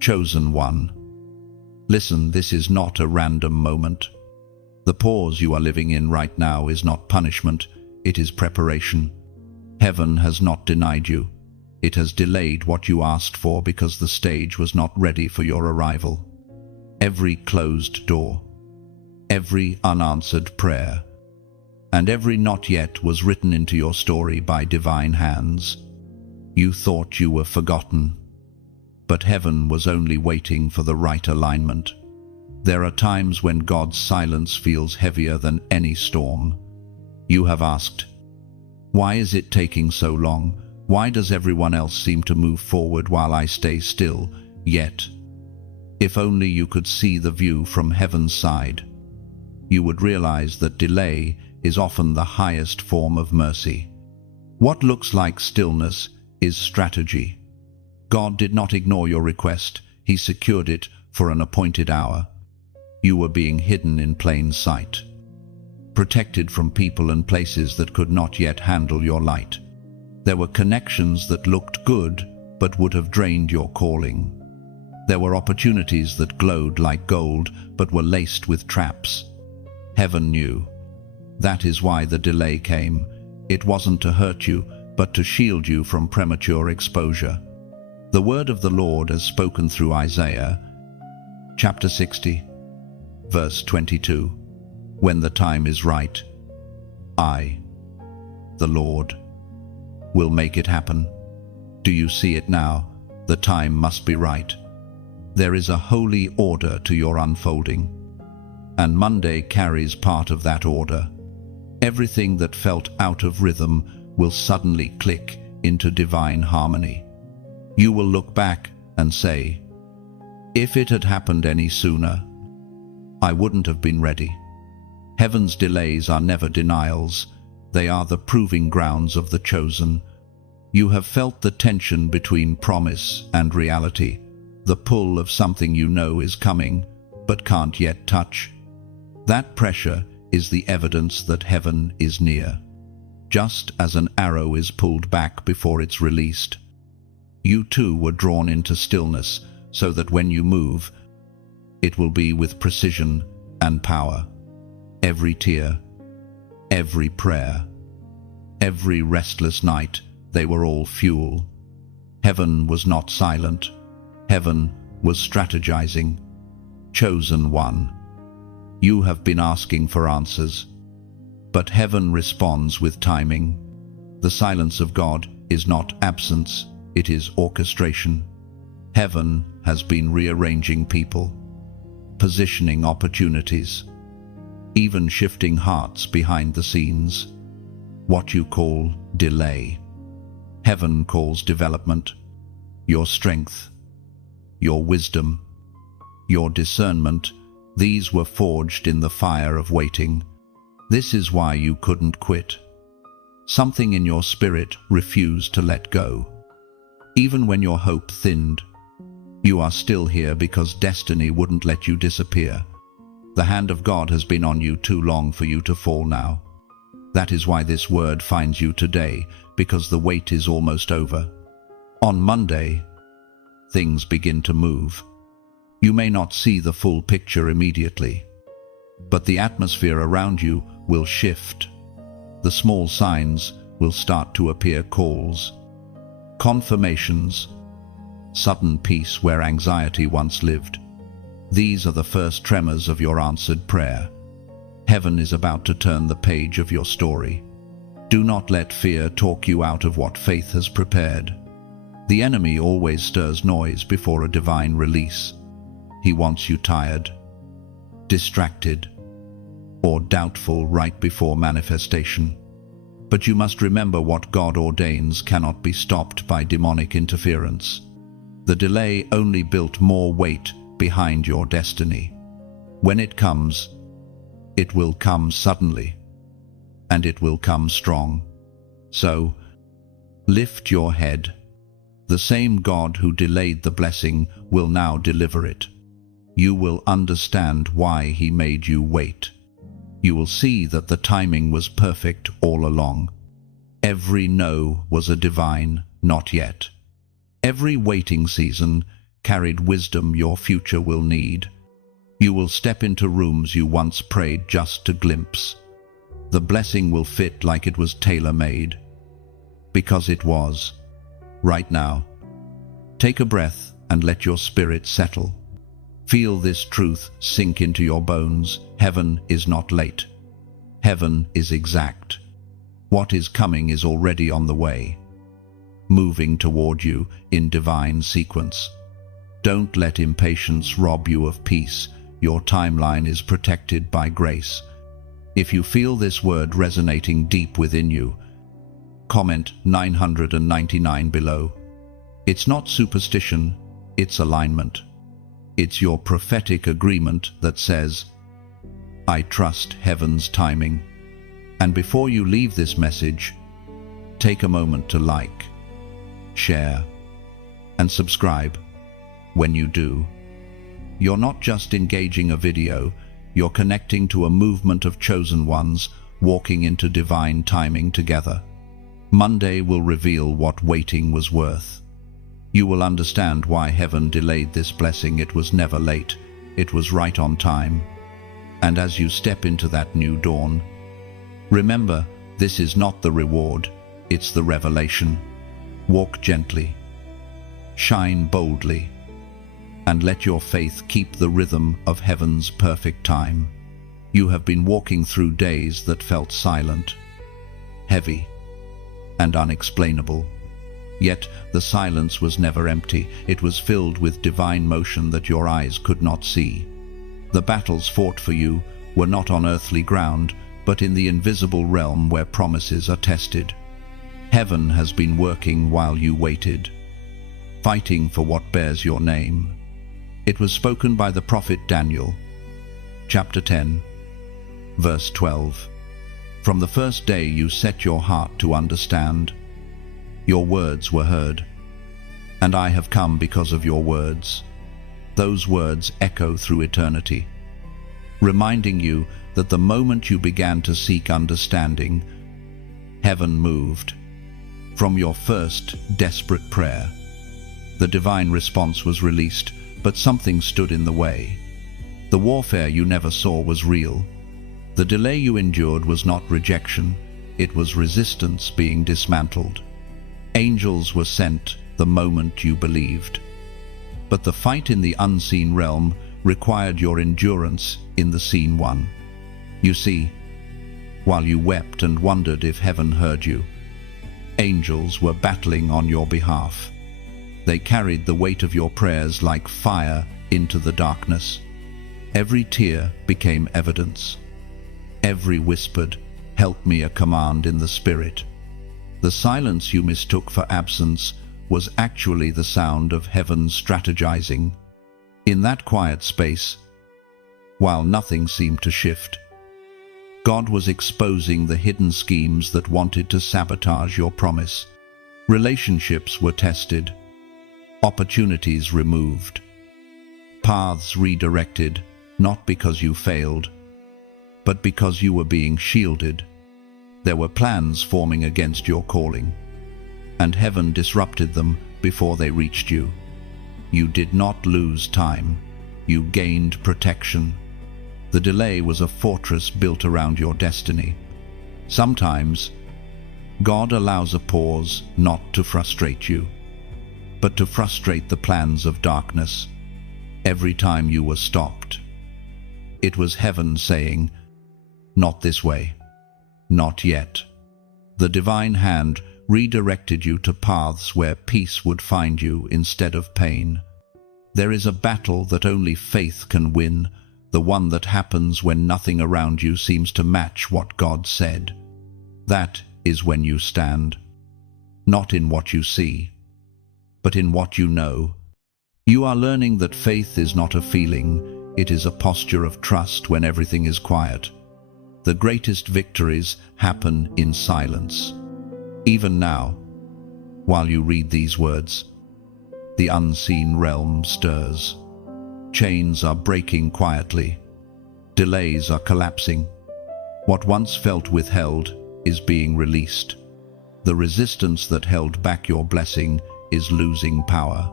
Chosen one. Listen, this is not a random moment. The pause you are living in right now is not punishment, it is preparation. Heaven has not denied you. It has delayed what you asked for because the stage was not ready for your arrival. Every closed door, every unanswered prayer, and every not yet was written into your story by divine hands. You thought you were forgotten, but heaven was only waiting for the right alignment. There are times when God's silence feels heavier than any storm. You have asked, why is it taking so long? Why does everyone else seem to move forward while I stay still? Yet, if only you could see the view from heaven's side, you would realize that delay is often the highest form of mercy. What looks like stillness is strategy. God did not ignore your request, He secured it for an appointed hour. You were being hidden in plain sight, protected from people and places that could not yet handle your light. There were connections that looked good but would have drained your calling. There were opportunities that glowed like gold but were laced with traps. Heaven knew. That is why the delay came. It wasn't to hurt you, but to shield you from premature exposure. The word of the Lord as spoken through Isaiah, chapter 60, verse 22. When the time is right, I, the Lord, will make it happen. Do you see it now? The time must be right. There is a holy order to your unfolding, and Monday carries part of that order. Everything that felt out of rhythm will suddenly click into divine harmony. You will look back and say, if it had happened any sooner, I wouldn't have been ready. Heaven's delays are never denials. They are the proving grounds of the chosen. You have felt the tension between promise and reality, the pull of something you know is coming, but can't yet touch. That pressure is the evidence that heaven is near, just as an arrow is pulled back before it's released. You too were drawn into stillness, so that when you move, it will be with precision and power. Every tear, every prayer, every restless night, they were all fuel. Heaven was not silent. Heaven was strategizing. Chosen one. You have been asking for answers, but heaven responds with timing. The silence of God is not absence, it is orchestration. Heaven has been rearranging people, positioning opportunities, even shifting hearts behind the scenes. What you call delay, heaven calls development. Your strength, your wisdom, your discernment, these were forged in the fire of waiting. This is why you couldn't quit. Something in your spirit refused to let go. Even when your hope thinned, you are still here because destiny wouldn't let you disappear. The hand of God has been on you too long for you to fall now. That is why this word finds you today, because the wait is almost over. On Monday, things begin to move. You may not see the full picture immediately, but the atmosphere around you will shift. The small signs will start to appear: calls, confirmations, sudden peace where anxiety once lived. These are the first tremors of your answered prayer. Heaven is about to turn the page of your story. Do not let fear talk you out of what faith has prepared. The enemy always stirs noise before a divine release. He wants you tired, distracted, or doubtful right before manifestation. But you must remember, what God ordains cannot be stopped by demonic interference. The delay only built more weight behind your destiny. When it comes, it will come suddenly, and it will come strong. So, lift your head. The same God who delayed the blessing will now deliver it. You will understand why He made you wait. You will see that the timing was perfect all along. Every no was a divine not yet. Every waiting season carried wisdom your future will need. You will step into rooms you once prayed just to glimpse. The blessing will fit like it was tailor-made. Because it was. Right now. Take a breath and let your spirit settle. Feel this truth sink into your bones. Heaven is not late. Heaven is exact. What is coming is already on the way, moving toward you in divine sequence. Don't let impatience rob you of peace. Your timeline is protected by grace. If you feel this word resonating deep within you, comment 999 below. It's not superstition, it's alignment. It's your prophetic agreement that says, I trust heaven's timing. And before you leave this message, take a moment to like, share, and subscribe. When you do, you're not just engaging a video, you're connecting to a movement of chosen ones walking into divine timing together. Monday will reveal what waiting was worth. You will understand why heaven delayed this blessing. It was never late, it was right on time. And as you step into that new dawn, remember, this is not the reward, it's the revelation. Walk gently, shine boldly, and let your faith keep the rhythm of heaven's perfect time. You have been walking through days that felt silent, heavy, and unexplainable. Yet the silence was never empty. It was filled with divine motion that your eyes could not see. The battles fought for you were not on earthly ground, but in the invisible realm where promises are tested. Heaven has been working while you waited, fighting for what bears your name. It was spoken by the prophet Daniel, chapter 10, verse 12. From the first day you set your heart to understand, your words were heard, and I have come because of your words. Those words echo through eternity, reminding you that the moment you began to seek understanding, heaven moved. From your first desperate prayer, the divine response was released, but something stood in the way. The warfare you never saw was real. The delay you endured was not rejection, it was resistance being dismantled. Angels were sent the moment you believed. But the fight in the unseen realm required your endurance in the seen one. You see, while you wept and wondered if heaven heard you, angels were battling on your behalf. They carried the weight of your prayers like fire into the darkness. Every tear became evidence. Every whispered, "Help me," a command in the spirit. The silence you mistook for absence was actually the sound of heaven strategizing. In that quiet space, while nothing seemed to shift, God was exposing the hidden schemes that wanted to sabotage your promise. Relationships were tested, opportunities removed, paths redirected, not because you failed, but because you were being shielded. There were plans forming against your calling, and heaven disrupted them before they reached you. You did not lose time, you gained protection. The delay was a fortress built around your destiny. Sometimes, God allows a pause not to frustrate you, but to frustrate the plans of darkness. Every time you were stopped, it was heaven saying, "Not this way, not yet." The divine hand redirected you to paths where peace would find you instead of pain. There is a battle that only faith can win, the one that happens when nothing around you seems to match what God said. That is when you stand, not in what you see, but in what you know. You are learning that faith is not a feeling, it is a posture of trust when everything is quiet. The greatest victories happen in silence. Even now, while you read these words, the unseen realm stirs. Chains are breaking quietly. Delays are collapsing. What once felt withheld is being released. The resistance that held back your blessing is losing power.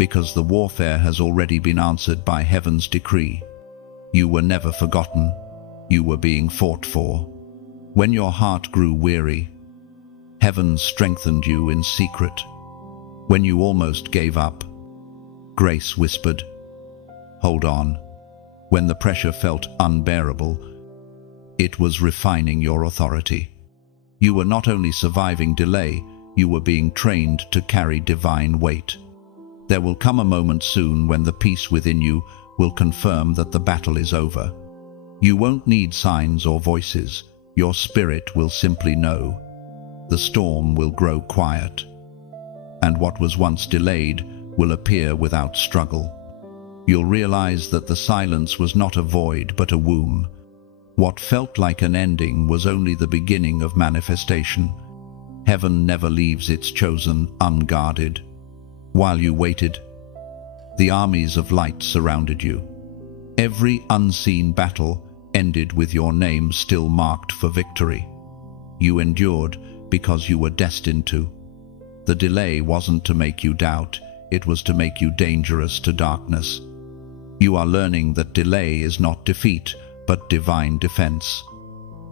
because the warfare has already been answered by heaven's decree. You were never forgotten. You were being fought for. When your heart grew weary, heaven strengthened you in secret. When you almost gave up, grace whispered, "Hold on." When the pressure felt unbearable, it was refining your authority. You were not only surviving delay, you were being trained to carry divine weight. There will come a moment soon when the peace within you will confirm that the battle is over. You won't need signs or voices. Your spirit will simply know. The storm will grow quiet, and what was once delayed will appear without struggle. You'll realize that the silence was not a void but a womb. What felt like an ending was only the beginning of manifestation. Heaven never leaves its chosen unguarded. While you waited, the armies of light surrounded you. Every unseen battle ended with your name still marked for victory. You endured because you were destined to. The delay wasn't to make you doubt, it was to make you dangerous to darkness. You are learning that delay is not defeat, but divine defense.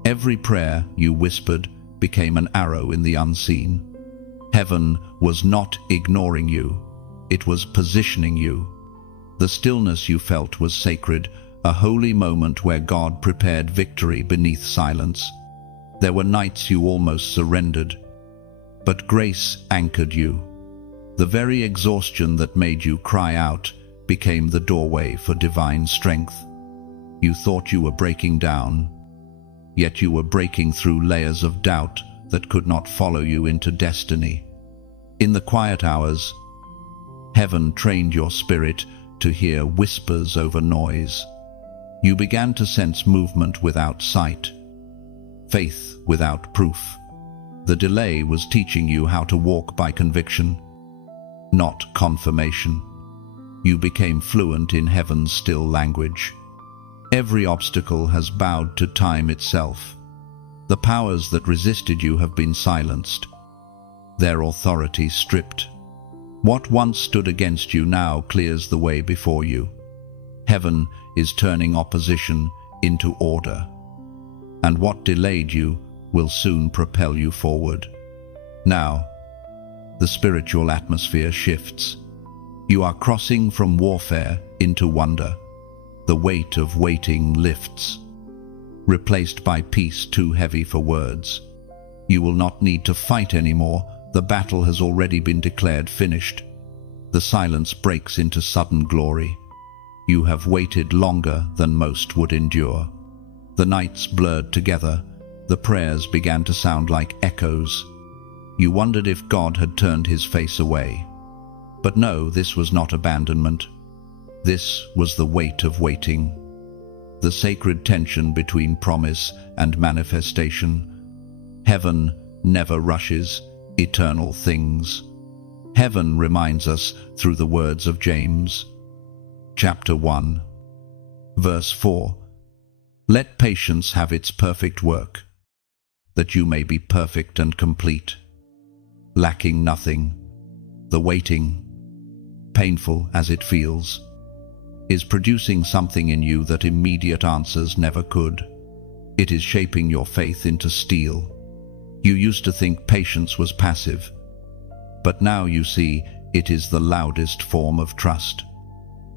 Every prayer you whispered became an arrow in the unseen. Heaven was not ignoring you, it was positioning you. The stillness you felt was sacred, a holy moment where God prepared victory beneath silence. There were nights you almost surrendered, but grace anchored you. The very exhaustion that made you cry out became the doorway for divine strength. You thought you were breaking down, yet you were breaking through layers of doubt that could not follow you into destiny. In the quiet hours, heaven trained your spirit to hear whispers over noise. You began to sense movement without sight, faith without proof. The delay was teaching you how to walk by conviction, not confirmation. You became fluent in heaven's still language. Every obstacle has bowed to time itself. The powers that resisted you have been silenced, their authority stripped. What once stood against you now clears the way before you. Heaven is turning opposition into order, and what delayed you will soon propel you forward. Now, the spiritual atmosphere shifts. You are crossing from warfare into wonder. The weight of waiting lifts, replaced by peace too heavy for words. You will not need to fight anymore. The battle has already been declared finished. The silence breaks into sudden glory. You have waited longer than most would endure. The nights blurred together. The prayers began to sound like echoes. You wondered if God had turned his face away. But no, this was not abandonment. This was the weight of waiting, the sacred tension between promise and manifestation. Heaven never rushes eternal things. Heaven reminds us through the words of James, chapter 1, verse 4. Let patience have its perfect work, that you may be perfect and complete, lacking nothing. The waiting, painful as it feels, is producing something in you that immediate answers never could. It is shaping your faith into steel. You used to think patience was passive, but now you see it is the loudest form of trust.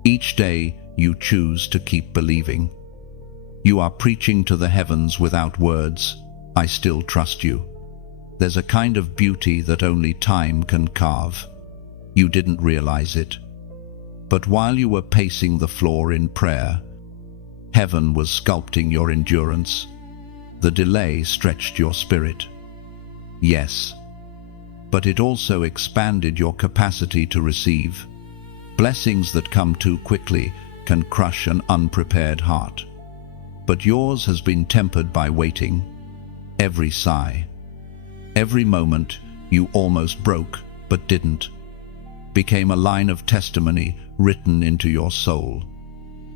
Each day you choose to keep believing. You are preaching to the heavens without words, I still trust you. There's a kind of beauty that only time can carve. You didn't realize it. But while you were pacing the floor in prayer, heaven was sculpting your endurance. The delay stretched your spirit. Yes, but it also expanded your capacity to receive. Blessings that come too quickly can crush an unprepared heart. But yours has been tempered by waiting. Every sigh, every moment you almost broke but didn't, became a line of testimony written into your soul.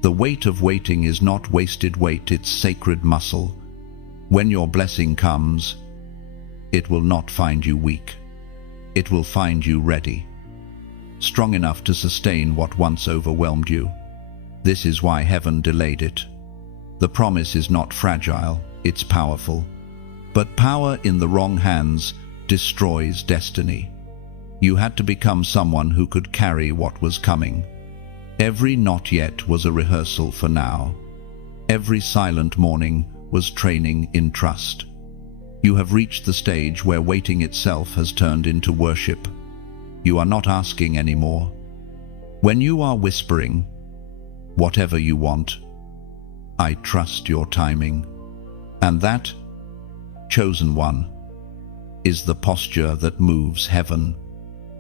The weight of waiting is not wasted weight, it's sacred muscle. When your blessing comes, it will not find you weak. It will find you ready. strong enough to sustain what once overwhelmed you. This is why heaven delayed it. The promise is not fragile, it's powerful. But power in the wrong hands destroys destiny. You had to become someone who could carry what was coming. Every not yet was a rehearsal for now. Every silent morning was training in trust. You have reached the stage where waiting itself has turned into worship. You are not asking anymore. When you are whispering, "Whatever you want, I trust your timing," and that, chosen one, is the posture that moves heaven.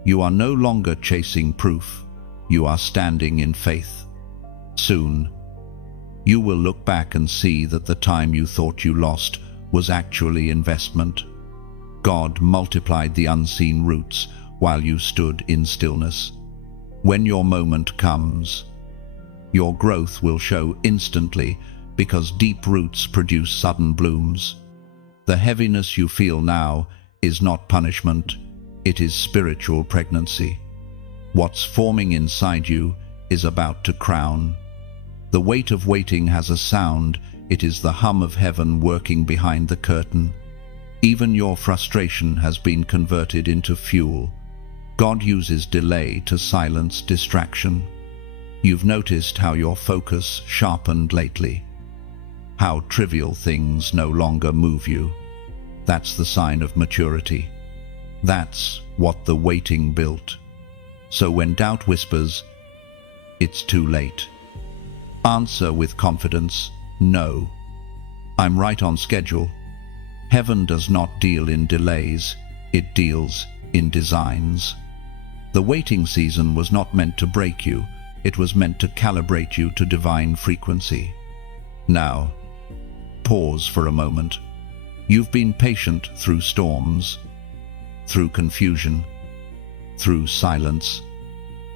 You are no longer chasing proof, you are standing in faith. Soon, you will look back and see that the time you thought you lost was actually investment. God multiplied the unseen roots while you stood in stillness. When your moment comes, your growth will show instantly because deep roots produce sudden blooms. The heaviness you feel now is not punishment, it is spiritual pregnancy. What's forming inside you is about to crown. The weight of waiting has a sound, it is the hum of heaven working behind the curtain. Even your frustration has been converted into fuel. God uses delay to silence distraction. You've noticed how your focus sharpened lately, how trivial things no longer move you. That's the sign of maturity. That's what the waiting built. So when doubt whispers, "It's too late," answer with confidence, "No, I'm right on schedule." Heaven does not deal in delays, it deals in designs. The waiting season was not meant to break you, it was meant to calibrate you to divine frequency. Now, pause for a moment. You've been patient through storms, through confusion, through silence,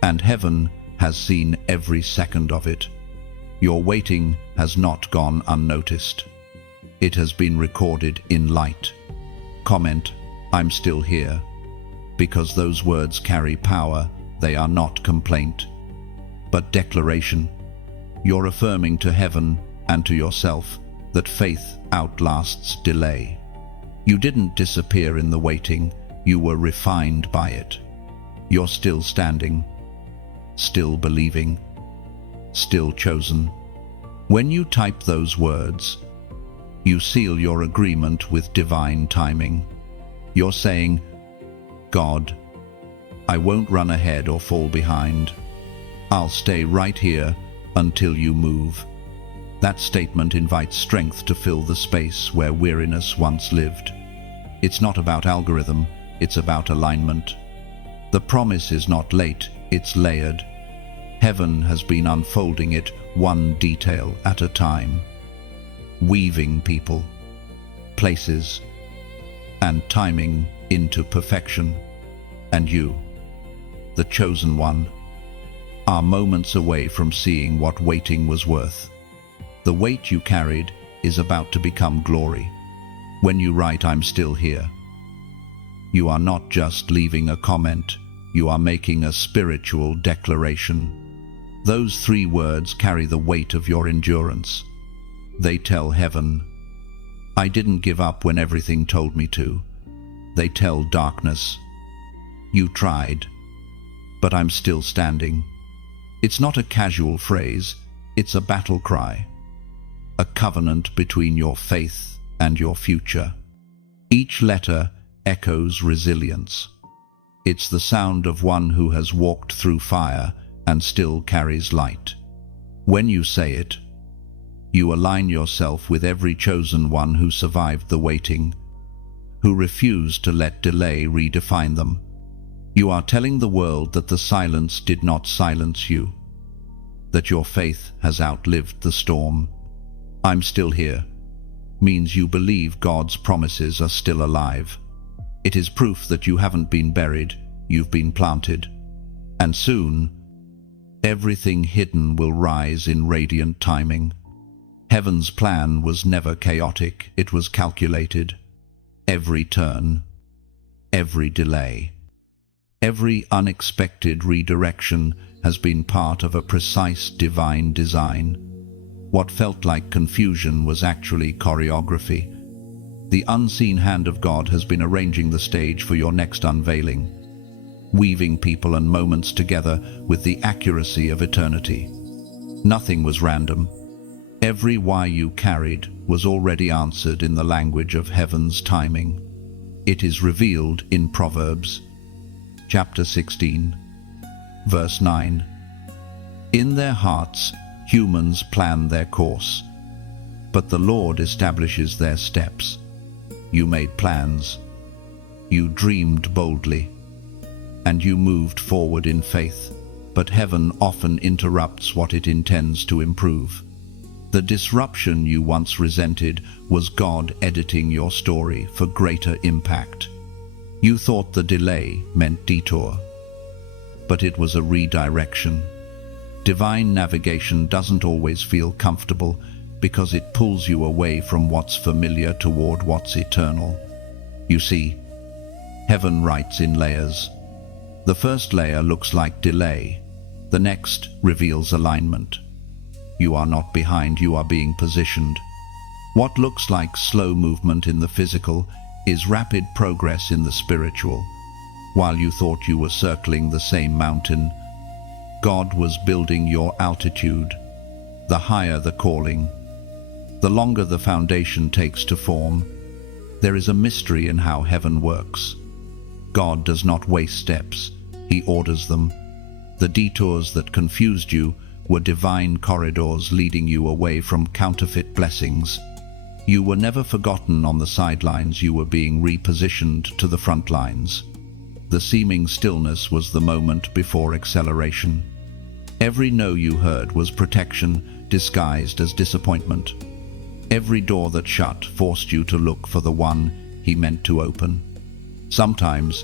and heaven has seen every second of it. Your waiting has not gone unnoticed. It has been recorded in light. Comment, "I'm still here," because those words carry power. They are not complaint, but declaration. You're affirming to heaven and to yourself that faith outlasts delay. You didn't disappear in the waiting, you were refined by it. You're still standing, still believing, still chosen. When you type those words, you seal your agreement with divine timing. You're saying, "God, I won't run ahead or fall behind. I'll stay right here until you move." That statement invites strength to fill the space where weariness once lived. It's not about algorithm, it's about alignment. The promise is not late, it's layered. Heaven has been unfolding it one detail at a time, weaving people, places, and timing into perfection. And you, the chosen one, are moments away from seeing what waiting was worth. The weight you carried is about to become glory. When you write, "I'm still here," you are not just leaving a comment, you are making a spiritual declaration. Those 3 words carry the weight of your endurance. They tell heaven, "I didn't give up when everything told me to." They tell darkness, "You tried, but I'm still standing." It's not a casual phrase, it's a battle cry, a covenant between your faith and your future. Each letter echoes resilience. It's the sound of one who has walked through fire and still carries light. When you say it, you align yourself with every chosen one who survived the waiting, who refused to let delay redefine them. You are telling the world that the silence did not silence you, that your faith has outlived the storm. "I'm still here" means you believe God's promises are still alive. It is proof that you haven't been buried, you've been planted. And soon, everything hidden will rise in radiant timing. Heaven's plan was never chaotic, it was calculated. Every turn, every delay, Every unexpected redirection has been part of a precise divine design. What felt like confusion was actually choreography. The unseen hand of God has been arranging the stage for your next unveiling, weaving people and moments together with the accuracy of eternity. Nothing was random. Every why you carried was already answered in the language of heaven's timing. It is revealed in Proverbs, chapter 16, verse 9. In their hearts, humans plan their course, but the Lord establishes their steps. You made plans, you dreamed boldly, and you moved forward in faith, but heaven often interrupts what it intends to improve. The disruption you once resented was God editing your story for greater impact. You thought the delay meant detour, but it was a redirection. Divine navigation doesn't always feel comfortable because it pulls you away from what's familiar toward what's eternal. You see, heaven writes in layers. The first layer looks like delay. The next reveals alignment. You are not behind, you are being positioned. What looks like slow movement in the physical is rapid progress in the spiritual. While you thought you were circling the same mountain, God was building your altitude. The higher the calling, the longer the foundation takes to form. There is a mystery in how heaven works. God does not waste steps, He orders them. The detours that confused you were divine corridors leading you away from counterfeit blessings. You were never forgotten on the sidelines, you were being repositioned to the front lines. The seeming stillness was the moment before acceleration. Every no you heard was protection disguised as disappointment. Every door that shut forced you to look for the one He meant to open. Sometimes,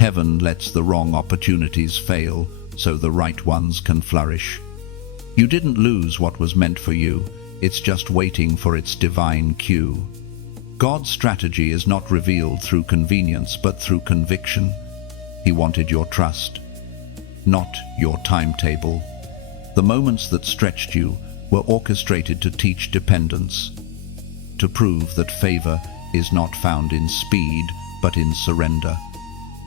heaven lets the wrong opportunities fail so the right ones can flourish. You didn't lose what was meant for you, it's just waiting for its divine cue. God's strategy is not revealed through convenience but through conviction. He wanted your trust, not your timetable. The moments that stretched you were orchestrated to teach dependence, to prove that favor is not found in speed but in surrender.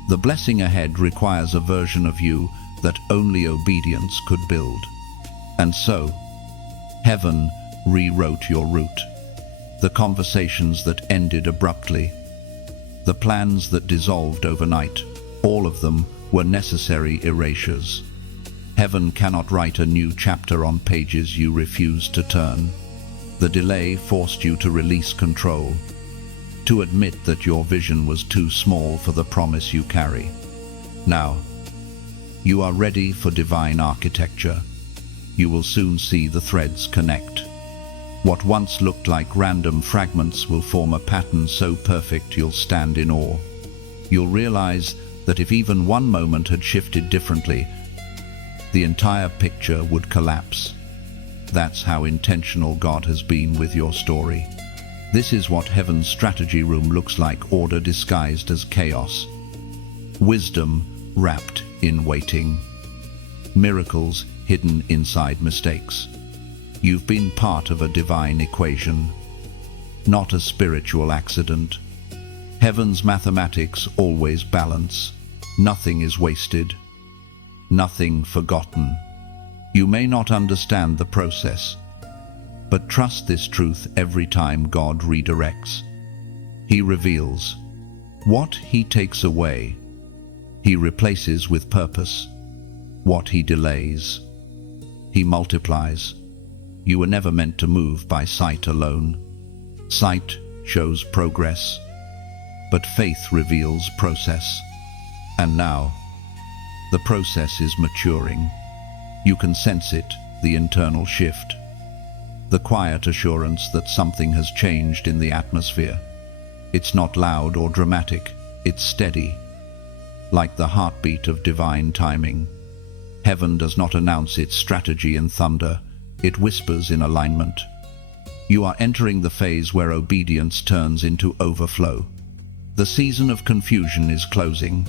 The blessing ahead requires a version of you that only obedience could build. And so, heaven rewrote your route. The conversations that ended abruptly, the plans that dissolved overnight, all of them were necessary erasures. Heaven cannot write a new chapter on pages you refuse to turn. The delay forced you to release control, to admit that your vision was too small for the promise you carry. Now, you are ready for divine architecture. You will soon see the threads connect. What once looked like random fragments will form a pattern so perfect you'll stand in awe. You'll realize that if even one moment had shifted differently, the entire picture would collapse. That's how intentional God has been with your story. This is what heaven's strategy room looks like, order disguised as chaos. Wisdom wrapped in waiting. Miracles hidden inside mistakes. You've been part of a divine equation, not a spiritual accident. Heaven's mathematics always balance. Nothing is wasted, nothing forgotten. You may not understand the process, but trust this truth every time God redirects. He reveals. What He takes away, He replaces with purpose. What He delays, He multiplies. You were never meant to move by sight alone. Sight shows progress, but faith reveals process. And now, the process is maturing. You can sense it, the internal shift, the quiet assurance that something has changed in the atmosphere. It's not loud or dramatic, it's steady, like the heartbeat of divine timing. Heaven does not announce its strategy in thunder, it whispers in alignment. You are entering the phase where obedience turns into overflow. The season of confusion is closing.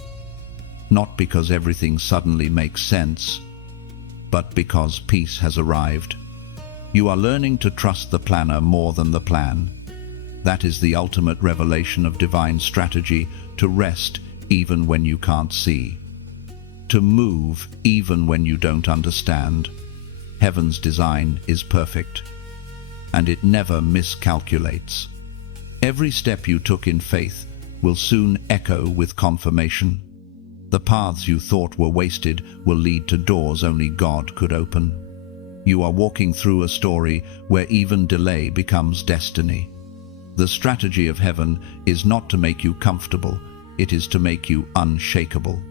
not because everything suddenly makes sense, but because peace has arrived. You are learning to trust the planner more than the plan. That is the ultimate revelation of divine strategy, to rest even when you can't see, to move even when you don't understand. Heaven's design is perfect, and it never miscalculates. Every step you took in faith will soon echo with confirmation. The paths you thought were wasted will lead to doors only God could open. You are walking through a story where even delay becomes destiny. The strategy of heaven is not to make you comfortable, it is to make you unshakable.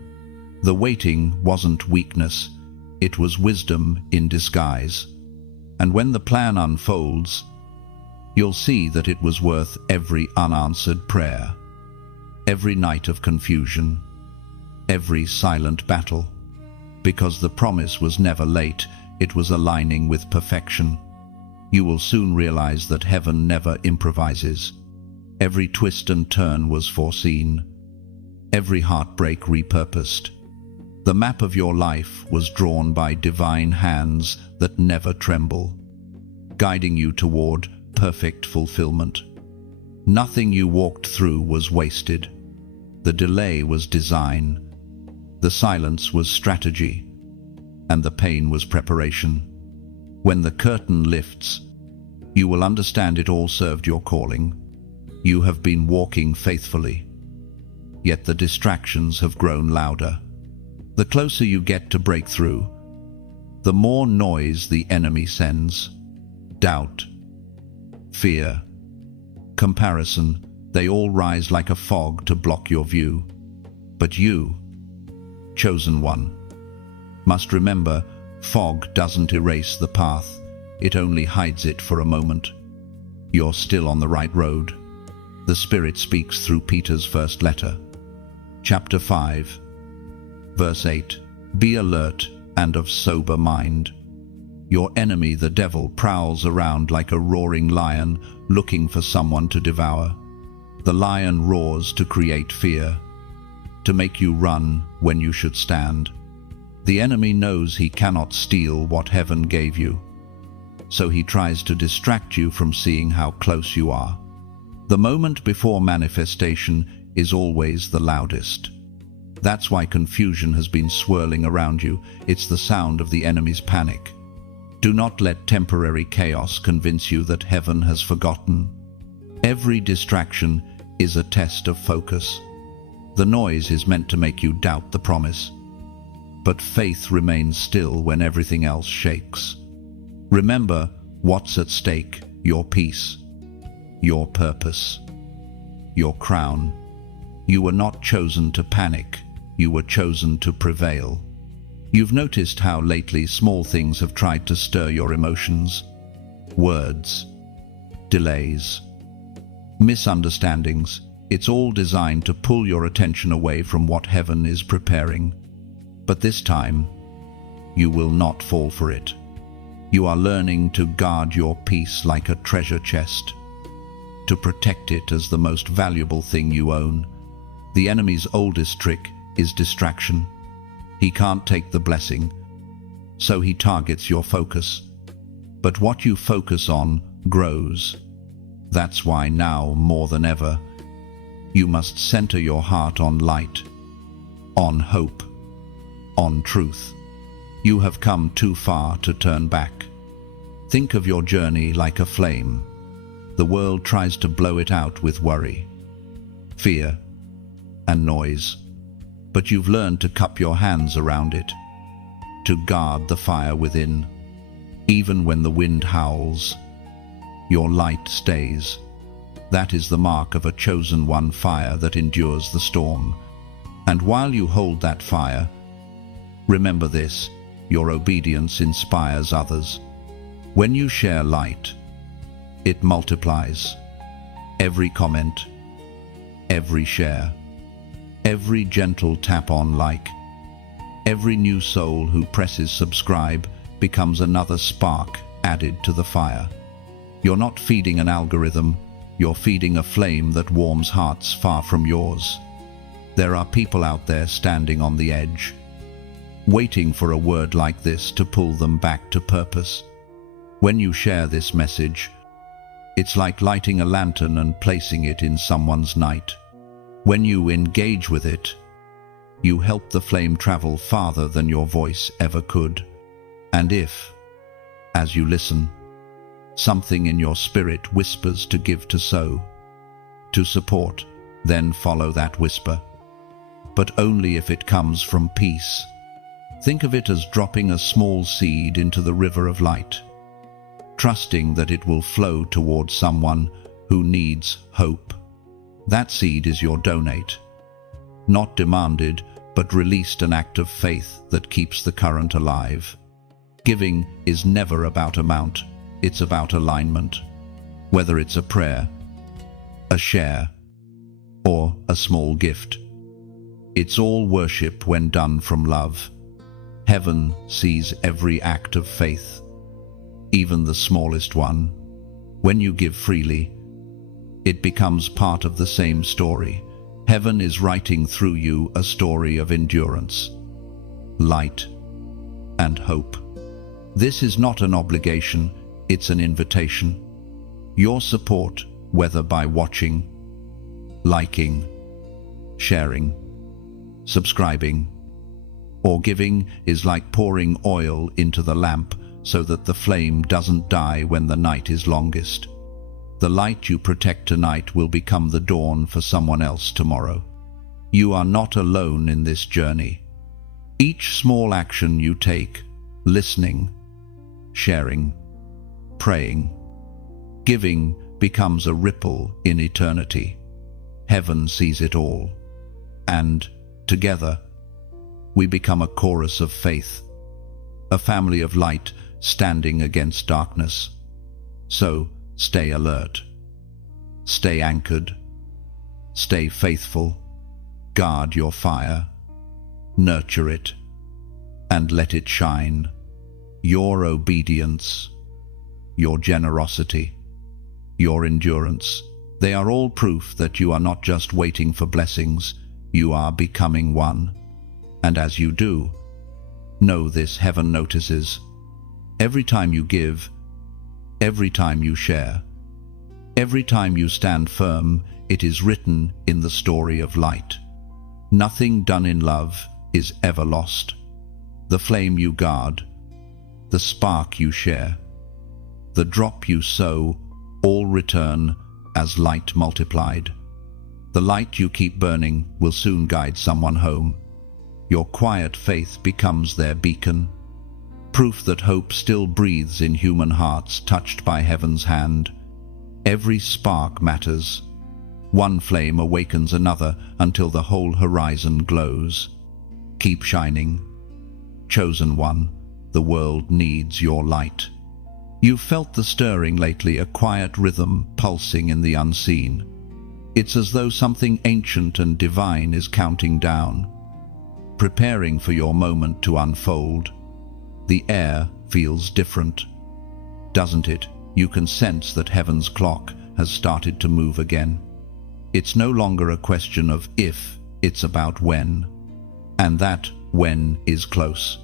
The waiting wasn't weakness, it was wisdom in disguise. And when the plan unfolds, you'll see that it was worth every unanswered prayer, every night of confusion, every silent battle. Because the promise was never late, it was aligning with perfection. You will soon realize that heaven never improvises. Every twist and turn was foreseen, every heartbreak repurposed. The map of your life was drawn by divine hands that never tremble, guiding you toward perfect fulfillment. Nothing you walked through was wasted. The delay was design, the silence was strategy, and the pain was preparation. When the curtain lifts, you will understand it all served your calling. You have been walking faithfully, yet the distractions have grown louder. The closer you get to breakthrough, the more noise the enemy sends. Doubt, fear, comparison, they all rise like a fog to block your view. But you, chosen one, must remember, fog doesn't erase the path, it only hides it for a moment. You're still on the right road. The Spirit speaks through Peter's first letter. Chapter 5, verse 8. Be alert and of sober mind. Your enemy, the devil, prowls around like a roaring lion, looking for someone to devour. The lion roars to create fear, to make you run when you should stand. The enemy knows he cannot steal what heaven gave you, so he tries to distract you from seeing how close you are. The moment before manifestation is always the loudest. That's why confusion has been swirling around you. It's the sound of the enemy's panic. Do not let temporary chaos convince you that heaven has forgotten. Every distraction is a test of focus. The noise is meant to make you doubt the promise, but faith remains still when everything else shakes. Remember what's at stake: your peace, your purpose, your crown. You were not chosen to panic, you were chosen to prevail. You've noticed how lately small things have tried to stir your emotions. Words, delays, misunderstandings. It's all designed to pull your attention away from what heaven is preparing. But this time, you will not fall for it. You are learning to guard your peace like a treasure chest, to protect it as the most valuable thing you own. The enemy's oldest trick is distraction. He can't take the blessing, so he targets your focus. But what you focus on grows. That's why now, more than ever, you must center your heart on light, on hope, on truth. You have come too far to turn back. Think of your journey like a flame. The world tries to blow it out with worry, fear, and noise. But you've learned to cup your hands around it, to guard the fire within. Even when the wind howls, your light stays. That is the mark of a chosen one, fire that endures the storm. And while you hold that fire, remember this: your obedience inspires others. When you share light, it multiplies. Every comment, every share, every gentle tap on like, every new soul who presses subscribe becomes another spark added to the fire. You're not feeding an algorithm, you're feeding a flame that warms hearts far from yours. There are people out there standing on the edge, waiting for a word like this to pull them back to purpose. When you share this message, it's like lighting a lantern and placing it in someone's night. When you engage with it, you help the flame travel farther than your voice ever could. And if, as you listen, something in your spirit whispers to give, to sow, to support, then follow that whisper. But only if it comes from peace. Think of it as dropping a small seed into the river of light, trusting that it will flow towards someone who needs hope. That seed is your donate, not demanded, but released, an act of faith that keeps the current alive. Giving is never about amount, it's about alignment. Whether it's a prayer, a share, or a small gift, it's all worship when done from love. Heaven sees every act of faith, even the smallest one. When you give freely, it becomes part of the same story. Heaven is writing through you a story of endurance, light, and hope. This is not an obligation, it's an invitation. Your support, whether by watching, liking, sharing, subscribing, or giving, is like pouring oil into the lamp so that the flame doesn't die when the night is longest. The light you protect tonight will become the dawn for someone else tomorrow. You are not alone in this journey. Each small action you take, listening, sharing, praying, giving, becomes a ripple in eternity. Heaven sees it all, and together we become a chorus of faith, a family of light standing against darkness. So stay alert, stay anchored, stay faithful, guard your fire, nurture it, and let it shine. Your obedience, your generosity, your endurance, they are all proof that you are not just waiting for blessings, you are becoming one. And as you do, know this: heaven notices. Every time you give, every time you share, every time you stand firm, it is written in the story of light. Nothing done in love is ever lost. The flame you guard, the spark you share, the drop you sow, all return as light multiplied. The light you keep burning will soon guide someone home. Your quiet faith becomes their beacon, proof that hope still breathes in human hearts touched by heaven's hand. Every spark matters. One flame awakens another until the whole horizon glows. Keep shining. Chosen one, the world needs your light. You've felt the stirring lately, a quiet rhythm pulsing in the unseen. It's as though something ancient and divine is counting down, preparing for your moment to unfold. The air feels different, doesn't it? You can sense that heaven's clock has started to move again. It's no longer a question of if, it's about when. And that when is close.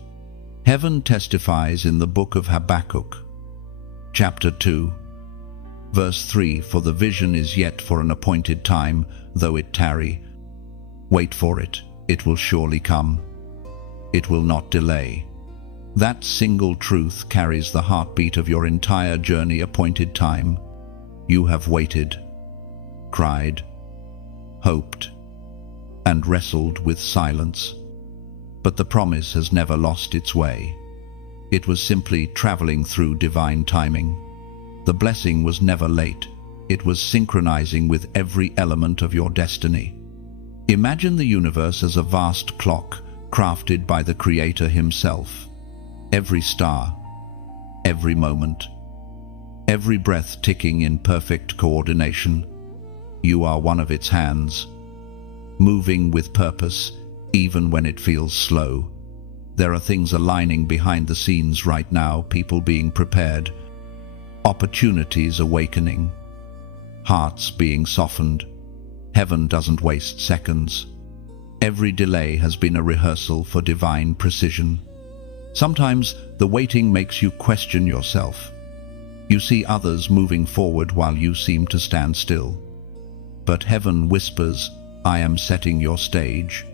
Heaven testifies in the book of Habakkuk, chapter 2, verse 3, "For the vision is yet for an appointed time, though it tarry. Wait for it, it will surely come. It will not delay." That single truth carries the heartbeat of your entire journey. Appointed time. You have waited, cried, hoped, and wrestled with silence. But the promise has never lost its way. It was simply traveling through divine timing. The blessing was never late. It was synchronizing with every element of your destiny. Imagine the universe as a vast clock crafted by the Creator himself. Every star, every moment, every breath ticking in perfect coordination. You are one of its hands, moving with purpose even when it feels slow. There are things aligning behind the scenes right now, people being prepared, opportunities awakening, hearts being softened. Heaven doesn't waste seconds. Every delay has been a rehearsal for divine precision. Sometimes the waiting makes you question yourself. You see others moving forward while you seem to stand still. But heaven whispers, "I am setting your stage."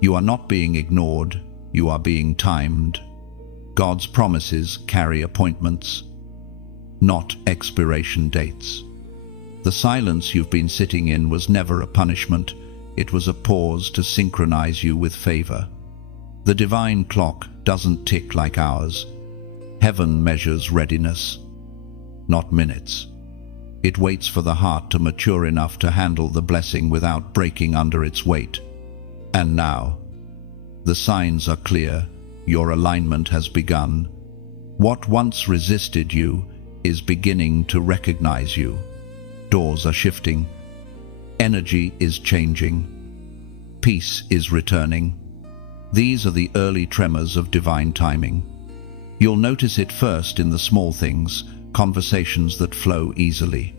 You are not being ignored, you are being timed. God's promises carry appointments, not expiration dates. The silence you've been sitting in was never a punishment, it was a pause to synchronize you with favor. The divine clock doesn't tick like ours. Heaven measures readiness, not minutes. It waits for the heart to mature enough to handle the blessing without breaking under its weight. And now, the signs are clear, your alignment has begun. What once resisted you is beginning to recognize you. Doors are shifting, energy is changing, peace is returning. These are the early tremors of divine timing. You'll notice it first in the small things, conversations that flow easily,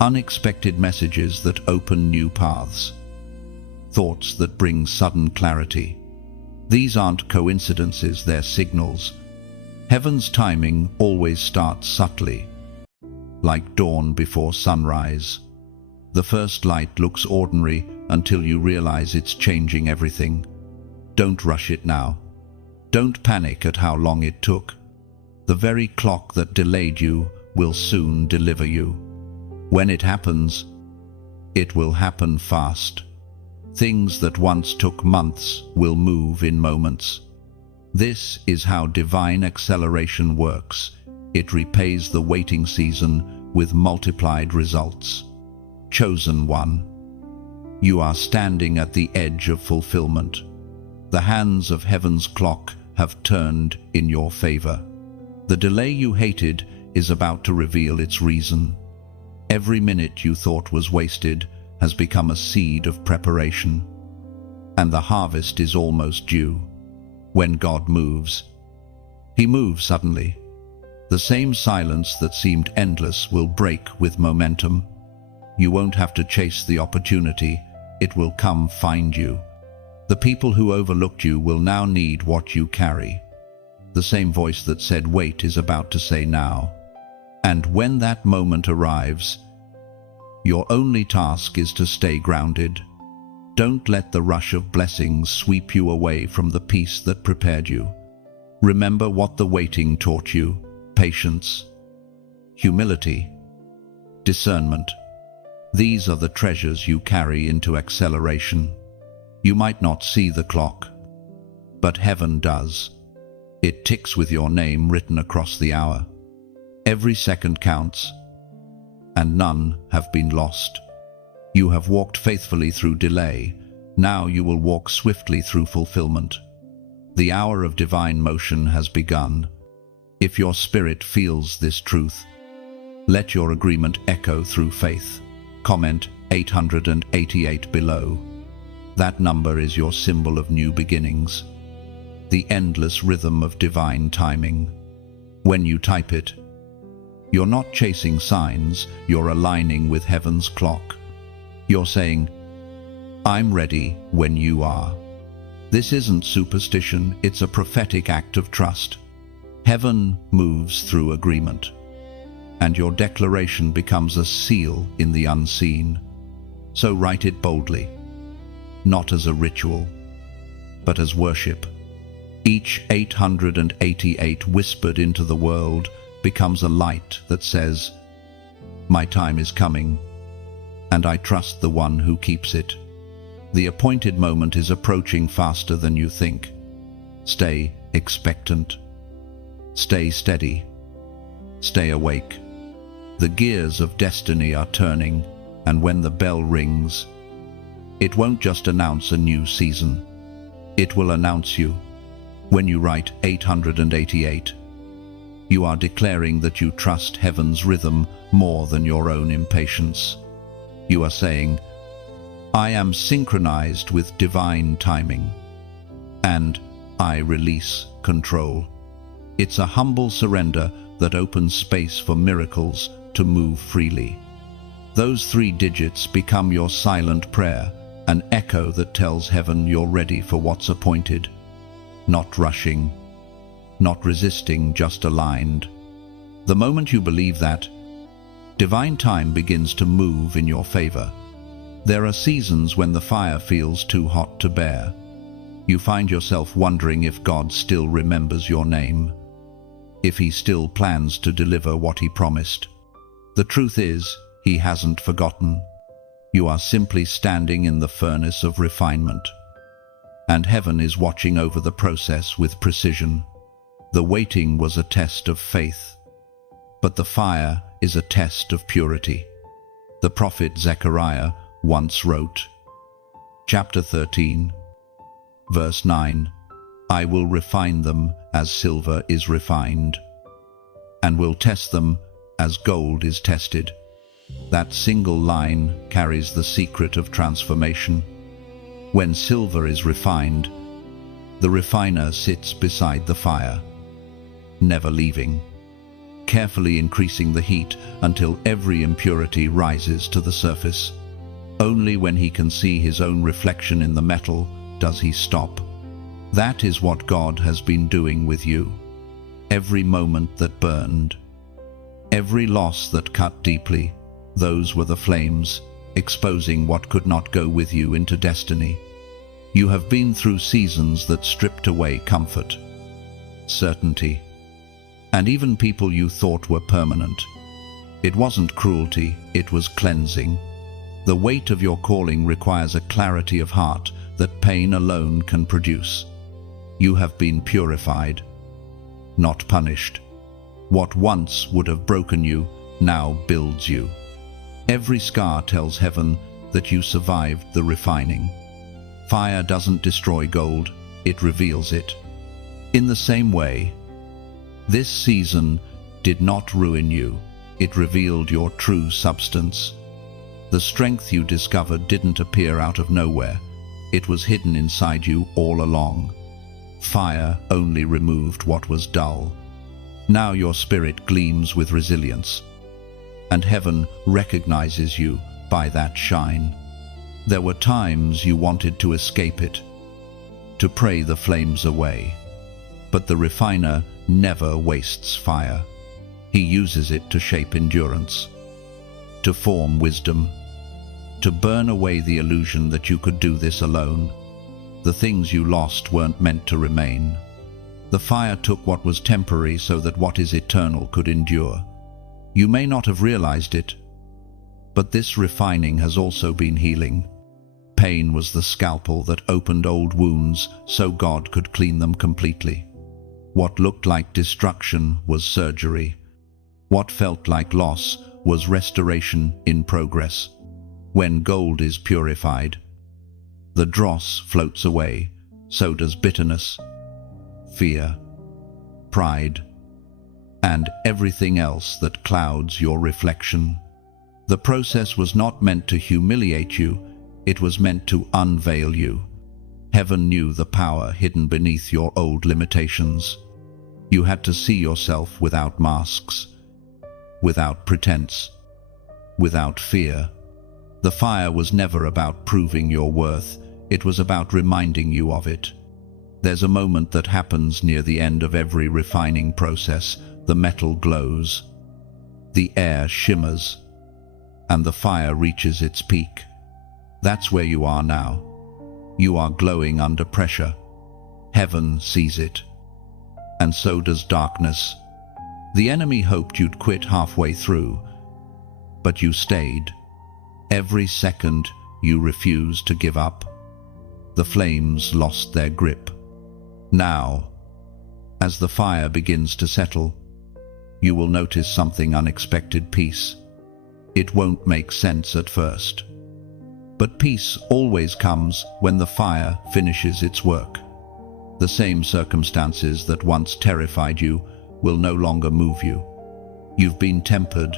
unexpected messages that open new paths, thoughts that bring sudden clarity. These aren't coincidences, they're signals. Heaven's timing always starts subtly, like dawn before sunrise. The first light looks ordinary until you realize it's changing everything. Don't rush it now. Don't panic at how long it took. The very clock that delayed you will soon deliver you. When it happens, it will happen fast. Things that once took months will move in moments. This is how divine acceleration works. It repays the waiting season with multiplied results. Chosen one, you are standing at the edge of fulfillment. The hands of heaven's clock have turned in your favor. The delay you hated is about to reveal its reason. Every minute you thought was wasted has become a seed of preparation. And the harvest is almost due. When God moves, He moves suddenly. The same silence that seemed endless will break with momentum. You won't have to chase the opportunity, it will come find you. The people who overlooked you will now need what you carry. The same voice that said wait is about to say now. And when that moment arrives, your only task is to stay grounded. Don't let the rush of blessings sweep you away from the peace that prepared you. Remember what the waiting taught you: patience, humility, discernment. These are the treasures you carry into acceleration. You might not see the clock, but heaven does. It ticks with your name written across the hour. Every second counts, and none have been lost. You have walked faithfully through delay. Now you will walk swiftly through fulfillment. The hour of divine motion has begun. If your spirit feels this truth, let your agreement echo through faith. Comment 888 below. That number is your symbol of new beginnings, the endless rhythm of divine timing. When you type it, you're not chasing signs, you're aligning with heaven's clock. You're saying, "I'm ready when you are." This isn't superstition, it's a prophetic act of trust. Heaven moves through agreement, and your declaration becomes a seal in the unseen. So write it boldly, not as a ritual, but as worship. Each 888 whispered into the world becomes a light that says, "My time is coming, and I trust the one who keeps it." The appointed moment is approaching faster than you think. Stay expectant. Stay steady. Stay awake. The gears of destiny are turning, and when the bell rings, it won't just announce a new season. It will announce you. When you write 888, you are declaring that you trust heaven's rhythm more than your own impatience. You are saying, "I am synchronized with divine timing, and I release control." It's a humble surrender that opens space for miracles to move freely. Those 3 digits become your silent prayer, an echo that tells heaven you're ready for what's appointed. Not rushing, not resisting, just aligned. The moment you believe that, divine time begins to move in your favor. There are seasons when the fire feels too hot to bear. You find yourself wondering if God still remembers your name, if He still plans to deliver what He promised. The truth is, He hasn't forgotten. You are simply standing in the furnace of refinement, and heaven is watching over the process with precision. The waiting was a test of faith, but the fire is a test of purity. The prophet Zechariah once wrote, chapter 13, verse 9, "I will refine them as silver is refined, and will test them as gold is tested." That single line carries the secret of transformation. When silver is refined, the refiner sits beside the fire, never leaving, carefully increasing the heat until every impurity rises to the surface. Only when he can see his own reflection in the metal does he stop. That is what God has been doing with you. Every moment that burned, every loss that cut deeply, those were the flames, exposing what could not go with you into destiny. You have been through seasons that stripped away comfort, certainty, and even people you thought were permanent. It wasn't cruelty, it was cleansing. The weight of your calling requires a clarity of heart that pain alone can produce. You have been purified, not punished. What once would have broken you now builds you. Every scar tells heaven that you survived the refining. Fire doesn't destroy gold, it reveals it. In the same way, this season did not ruin you, it revealed your true substance. The strength you discovered didn't appear out of nowhere, it was hidden inside you all along. Fire only removed what was dull. Now your spirit gleams with resilience, and heaven recognizes you by that shine. There were times you wanted to escape it, to pray the flames away. But the refiner never wastes fire. He uses it to shape endurance, to form wisdom, to burn away the illusion that you could do this alone. The things you lost weren't meant to remain. The fire took what was temporary so that what is eternal could endure. You may not have realized it, but this refining has also been healing. Pain was the scalpel that opened old wounds so God could clean them completely. What looked like destruction was surgery. What felt like loss was restoration in progress. When gold is purified, the dross floats away, so does bitterness, fear, pride, and everything else that clouds your reflection. The process was not meant to humiliate you, it was meant to unveil you. Heaven knew the power hidden beneath your old limitations. You had to see yourself without masks, without pretense, without fear. The fire was never about proving your worth, it was about reminding you of it. There's a moment that happens near the end of every refining process. The metal glows, the air shimmers, and the fire reaches its peak. That's where you are now. You are glowing under pressure. Heaven sees it, and so does darkness. The enemy hoped you'd quit halfway through, but you stayed. Every second you refused to give up. The flames lost their grip. Now, as the fire begins to settle, you will notice something unexpected: peace. It won't make sense at first, but peace always comes when the fire finishes its work. The same circumstances that once terrified you will no longer move you. You've been tempered.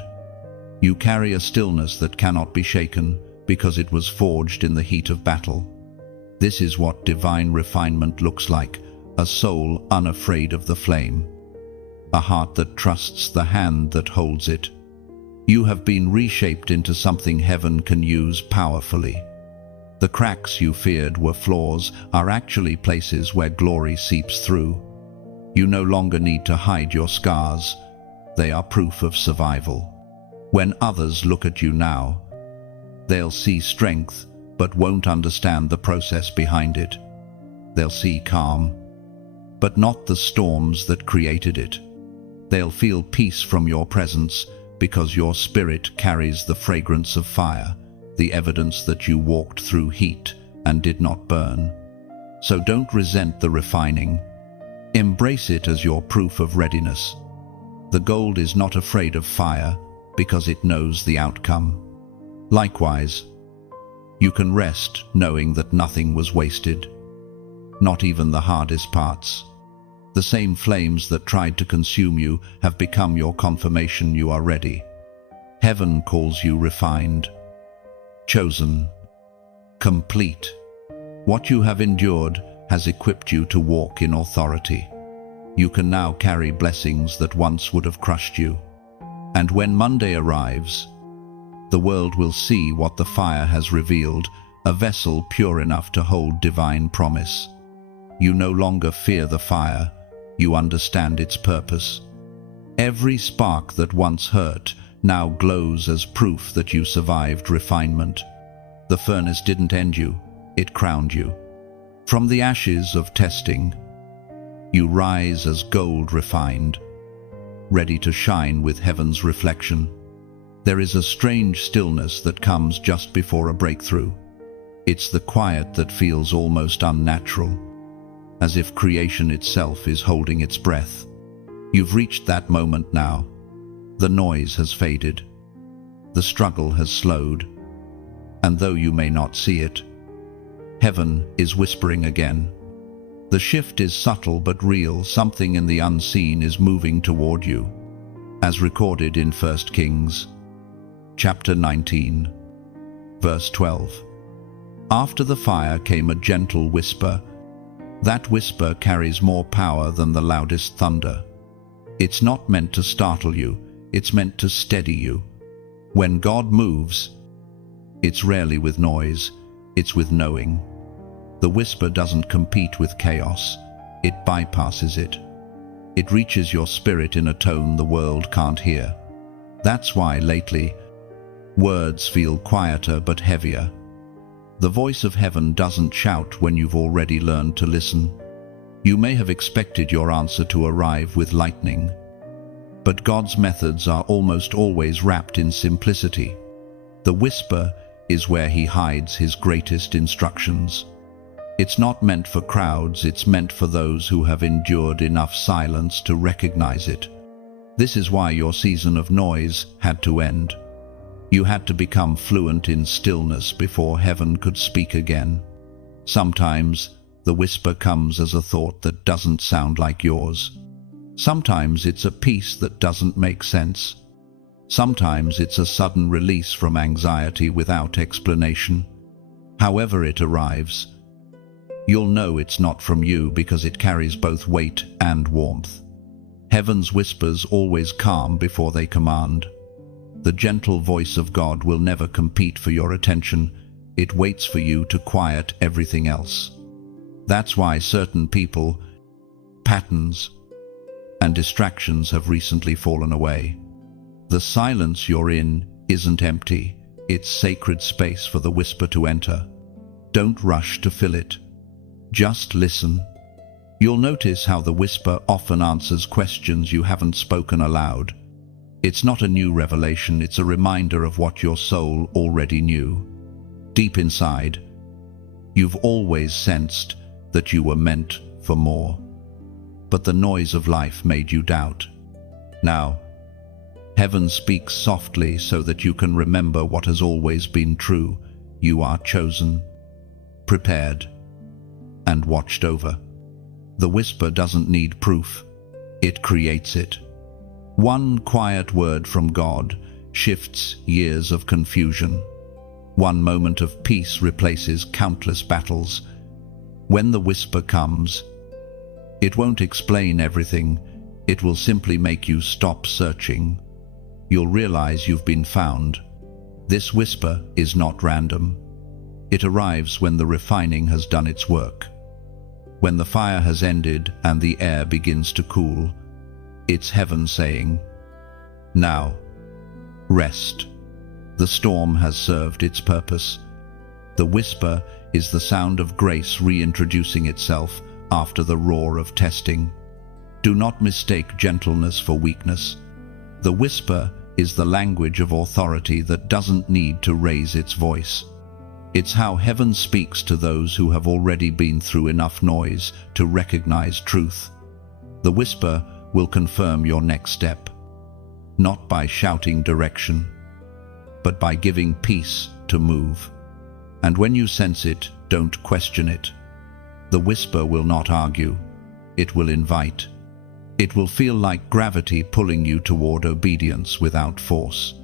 You carry a stillness that cannot be shaken because it was forged in the heat of battle. This is what divine refinement looks like: a soul unafraid of the flame, a heart that trusts the hand that holds it. You have been reshaped into something heaven can use powerfully. The cracks you feared were flaws are actually places where glory seeps through. You no longer need to hide your scars. They are proof of survival. When others look at you now, they'll see strength but won't understand the process behind it. They'll see calm, but not the storms that created it. They'll feel peace from your presence because your spirit carries the fragrance of fire, the evidence that you walked through heat and did not burn. So don't resent the refining. Embrace it as your proof of readiness. The gold is not afraid of fire because it knows the outcome. Likewise, you can rest knowing that nothing was wasted, not even the hardest parts. The same flames that tried to consume you have become your confirmation you are ready. Heaven calls you refined, chosen, complete. What you have endured has equipped you to walk in authority. You can now carry blessings that once would have crushed you. And when Monday arrives, the world will see what the fire has revealed, a vessel pure enough to hold divine promise. You no longer fear the fire, you understand its purpose. Every spark that once hurt now glows as proof that you survived refinement. The furnace didn't end you, it crowned you. From the ashes of testing, you rise as gold refined, ready to shine with heaven's reflection. There is a strange stillness that comes just before a breakthrough. It's the quiet that feels almost unnatural, as if creation itself is holding its breath. You've reached that moment now. The noise has faded. The struggle has slowed. And though you may not see it, heaven is whispering again. The shift is subtle but real. Something in the unseen is moving toward you. As recorded in 1 Kings, chapter 19, verse 12. After the fire came a gentle whisper. That whisper carries more power than the loudest thunder. It's not meant to startle you, it's meant to steady you. When God moves, it's rarely with noise, it's with knowing. The whisper doesn't compete with chaos, it bypasses it. It reaches your spirit in a tone the world can't hear. That's why lately, words feel quieter but heavier. The voice of heaven doesn't shout when you've already learned to listen. You may have expected your answer to arrive with lightning, but God's methods are almost always wrapped in simplicity. The whisper is where He hides His greatest instructions. It's not meant for crowds, it's meant for those who have endured enough silence to recognize it. This is why your season of noise had to end. You had to become fluent in stillness before heaven could speak again. Sometimes the whisper comes as a thought that doesn't sound like yours. Sometimes it's a peace that doesn't make sense. Sometimes it's a sudden release from anxiety without explanation. However it arrives, you'll know it's not from you because it carries both weight and warmth. Heaven's whispers always calm before they command. The gentle voice of God will never compete for your attention. It waits for you to quiet everything else. That's why certain people, patterns, and distractions have recently fallen away. The silence you're in isn't empty. It's sacred space for the whisper to enter. Don't rush to fill it. Just listen. You'll notice how the whisper often answers questions you haven't spoken aloud. It's not a new revelation, it's a reminder of what your soul already knew. Deep inside, you've always sensed that you were meant for more. But the noise of life made you doubt. Now, heaven speaks softly so that you can remember what has always been true. You are chosen, prepared, and watched over. The whisper doesn't need proof, it creates it. One quiet word from God shifts years of confusion. One moment of peace replaces countless battles. When the whisper comes, it won't explain everything, it will simply make you stop searching. You'll realize you've been found. This whisper is not random. It arrives when the refining has done its work. When the fire has ended and the air begins to cool, it's heaven saying, "Now, rest." The storm has served its purpose. The whisper is the sound of grace reintroducing itself after the roar of testing. Do not mistake gentleness for weakness. The whisper is the language of authority that doesn't need to raise its voice. It's how heaven speaks to those who have already been through enough noise to recognize truth. The whisper will confirm your next step, not by shouting direction, but by giving peace to move. And when you sense it, don't question it. The whisper will not argue. It will invite. It will feel like gravity pulling you toward obedience without force.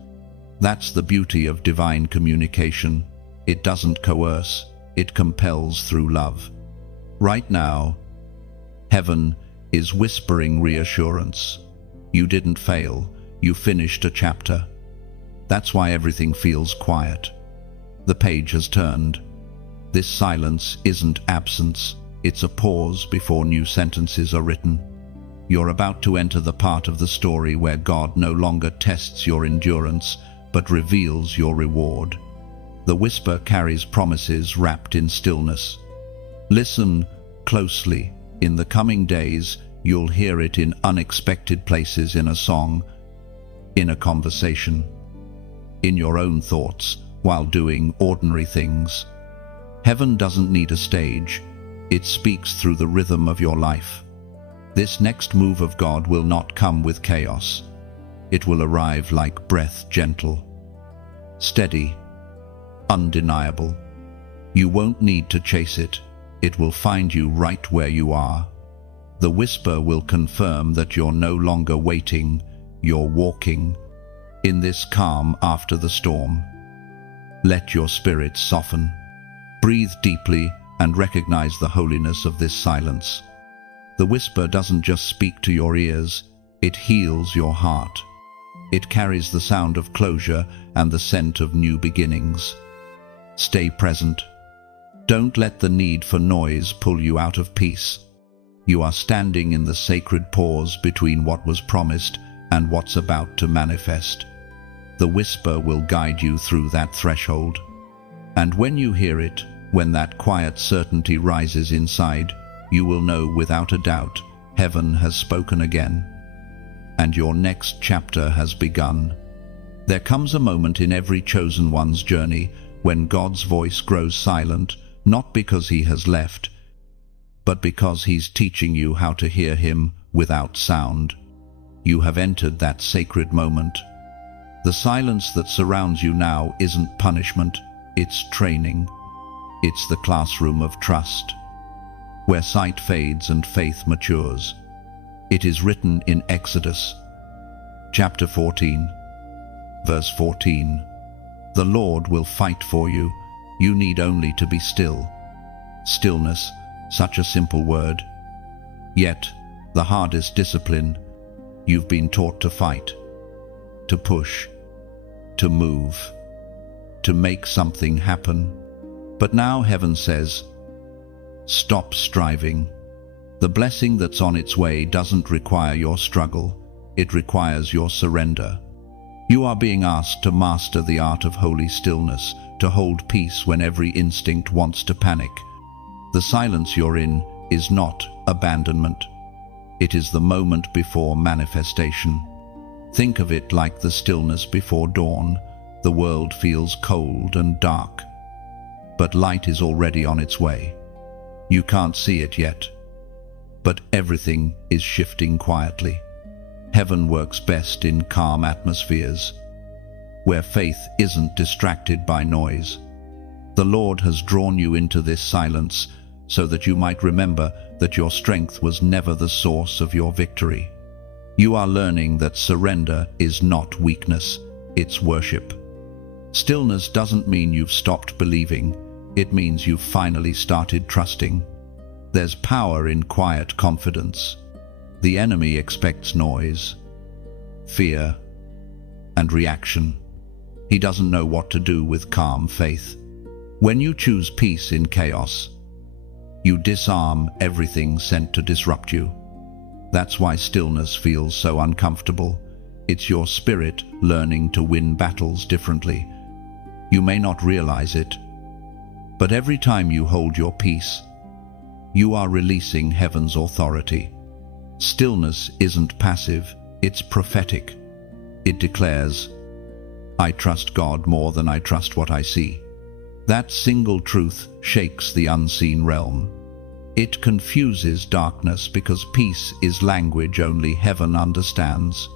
That's the beauty of divine communication. It doesn't coerce, it compels through love. Right now, heaven is whispering reassurance. You didn't fail, you finished a chapter. That's why everything feels quiet. The page has turned. This silence isn't absence, it's a pause before new sentences are written. You're about to enter the part of the story where God no longer tests your endurance, but reveals your reward. The whisper carries promises wrapped in stillness. Listen closely. In the coming days, you'll hear it in unexpected places, in a song, in a conversation, in your own thoughts, while doing ordinary things. Heaven doesn't need a stage. It speaks through the rhythm of your life. This next move of God will not come with chaos. It will arrive like breath, gentle, steady, undeniable. You won't need to chase it. It will find you right where you are. The whisper will confirm that you're no longer waiting, you're walking. In this calm after the storm, let your spirit soften. Breathe deeply and recognize the holiness of this silence. The whisper doesn't just speak to your ears, it heals your heart. It carries the sound of closure and the scent of new beginnings. Stay present. Don't let the need for noise pull you out of peace. You are standing in the sacred pause between what was promised and what's about to manifest. The whisper will guide you through that threshold. And when you hear it, when that quiet certainty rises inside, you will know without a doubt, heaven has spoken again, and your next chapter has begun. There comes a moment in every chosen one's journey when God's voice grows silent, not because he has left, but because he's teaching you how to hear him without sound. You have entered that sacred moment. The silence that surrounds you now isn't punishment, it's training. It's the classroom of trust, where sight fades and faith matures. It is written in Exodus, chapter 14, verse 14. The Lord will fight for you. You need only to be still. Stillness, such a simple word. Yet, the hardest discipline. You've been taught to fight, to push, to move, to make something happen. But now heaven says, stop striving. The blessing that's on its way doesn't require your struggle, it requires your surrender. You are being asked to master the art of holy stillness, to hold peace when every instinct wants to panic. The silence you're in is not abandonment. It is the moment before manifestation. Think of it like the stillness before dawn. The world feels cold and dark, but light is already on its way. You can't see it yet, but everything is shifting quietly. Heaven works best in calm atmospheres, where faith isn't distracted by noise. The Lord has drawn you into this silence so that you might remember that your strength was never the source of your victory. You are learning that surrender is not weakness, it's worship. Stillness doesn't mean you've stopped believing, it means you've finally started trusting. There's power in quiet confidence. The enemy expects noise, fear, and reaction. He doesn't know what to do with calm faith. When you choose peace in chaos, you disarm everything sent to disrupt you. That's why stillness feels so uncomfortable. It's your spirit learning to win battles differently. You may not realize it, but every time you hold your peace, you are releasing heaven's authority. Stillness isn't passive, it's prophetic. It declares, I trust God more than I trust what I see. That single truth shakes the unseen realm. It confuses darkness because peace is language only heaven understands.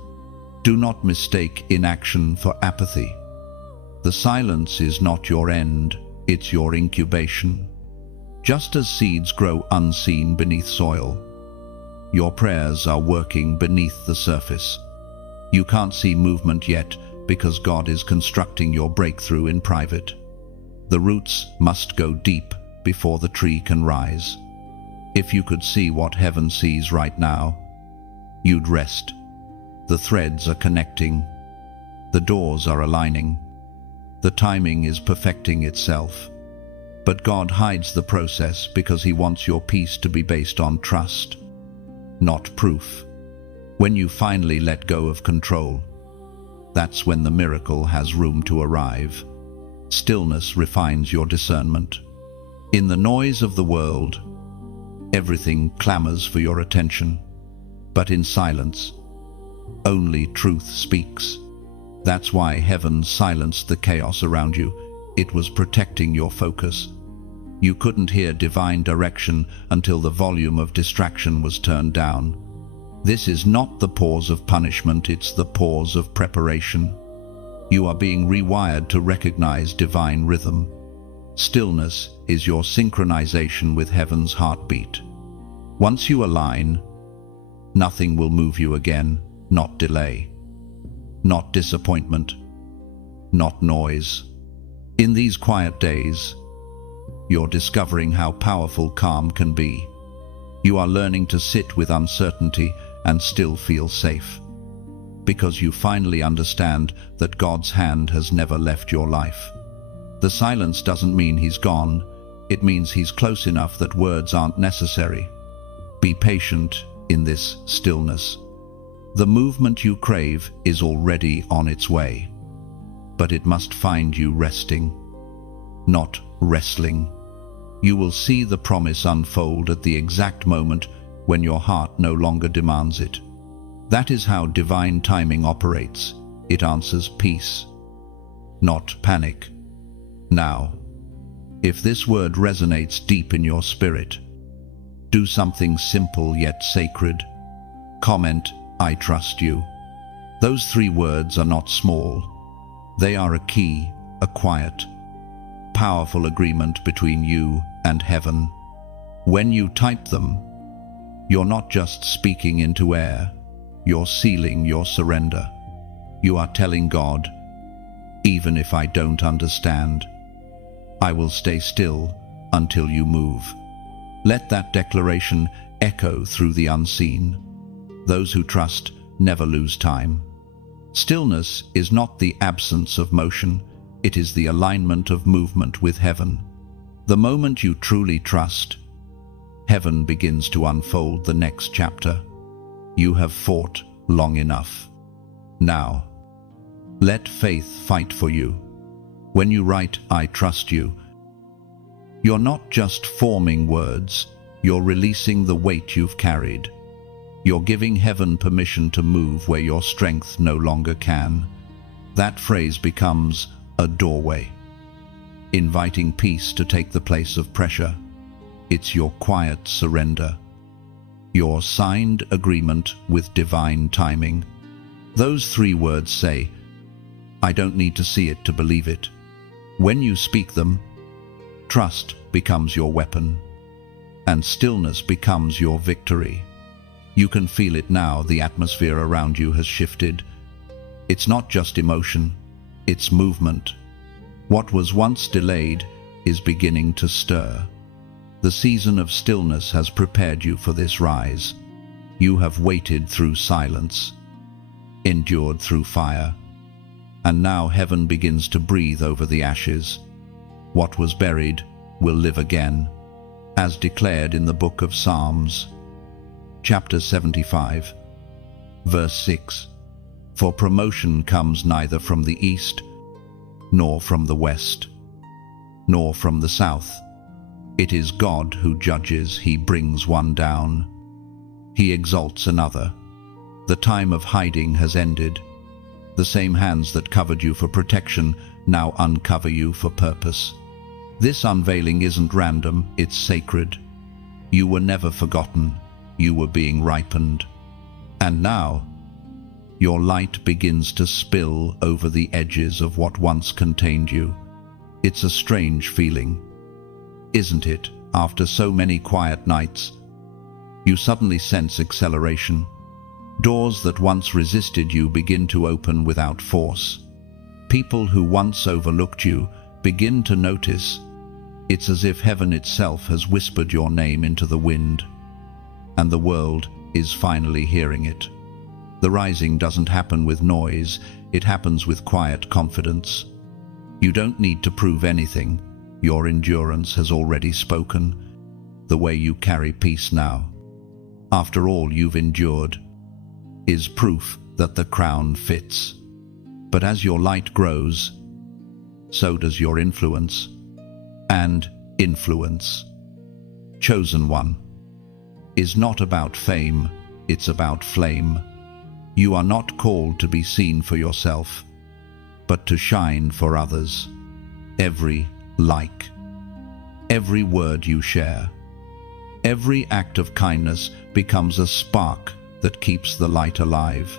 Do not mistake inaction for apathy. The silence is not your end, it's your incubation. Just as seeds grow unseen beneath soil, your prayers are working beneath the surface. You can't see movement yet because God is constructing your breakthrough in private. The roots must go deep before the tree can rise. If you could see what heaven sees right now, you'd rest. The threads are connecting. The doors are aligning. The timing is perfecting itself. But God hides the process because He wants your peace to be based on trust, not proof. When you finally let go of control, that's when the miracle has room to arrive. Stillness refines your discernment. In the noise of the world, everything clamors for your attention. But in silence, only truth speaks. That's why heaven silenced the chaos around you. It was protecting your focus. You couldn't hear divine direction until the volume of distraction was turned down. This is not the pause of punishment, it's the pause of preparation. You are being rewired to recognize divine rhythm. Stillness is your synchronization with heaven's heartbeat. Once you align, nothing will move you again, not delay, not disappointment, not noise. In these quiet days, you're discovering how powerful calm can be. You are learning to sit with uncertainty and still feel safe, because you finally understand that God's hand has never left your life. The silence doesn't mean He's gone, it means He's close enough that words aren't necessary. Be patient in this stillness. The movement you crave is already on its way, but it must find you resting, not wrestling. You will see the promise unfold at the exact moment when your heart no longer demands it. That is how divine timing operates. It answers peace, not panic. Now, if this word resonates deep in your spirit, do something simple yet sacred. Comment, I trust you. Those 3 words are not small. They are a key, a quiet, powerful agreement between you and heaven. When you type them, you're not just speaking into air, you're sealing your surrender. You are telling God, even if I don't understand, I will stay still until you move. Let that declaration echo through the unseen. Those who trust never lose time. Stillness is not the absence of motion, it is the alignment of movement with heaven. The moment you truly trust, heaven begins to unfold the next chapter. You have fought long enough. Now, let faith fight for you. When you write, I trust you, you're not just forming words, you're releasing the weight you've carried. You're giving heaven permission to move where your strength no longer can. That phrase becomes a doorway, inviting peace to take the place of pressure. It's your quiet surrender, your signed agreement with divine timing. Those 3 words say, I don't need to see it to believe it. When you speak them, trust becomes your weapon, and stillness becomes your victory. You can feel it now, the atmosphere around you has shifted. It's not just emotion, it's movement. What was once delayed is beginning to stir. The season of stillness has prepared you for this rise. You have waited through silence, endured through fire, and now heaven begins to breathe over the ashes. What was buried will live again, as declared in the book of Psalms, chapter 75, verse 6. For promotion comes neither from the east, nor from the west, nor from the south. It is God who judges. He brings one down. He exalts another. The time of hiding has ended. The same hands that covered you for protection now uncover you for purpose. This unveiling isn't random, it's sacred. You were never forgotten. You were being ripened. And now, your light begins to spill over the edges of what once contained you. It's a strange feeling, isn't it? After so many quiet nights, you suddenly sense acceleration. Doors that once resisted you begin to open without force. People who once overlooked you begin to notice. It's as if heaven itself has whispered your name into the wind, and the world is finally hearing it. The rising doesn't happen with noise, it happens with quiet confidence. You don't need to prove anything. Your endurance has already spoken. The way you carry peace now, after all you've endured, is proof that the crown fits. But as your light grows, so does your influence. And influence, chosen one, is not about fame, it's about flame. You are not called to be seen for yourself, but to shine for others. Every like, every word you share, every act of kindness becomes a spark that keeps the light alive.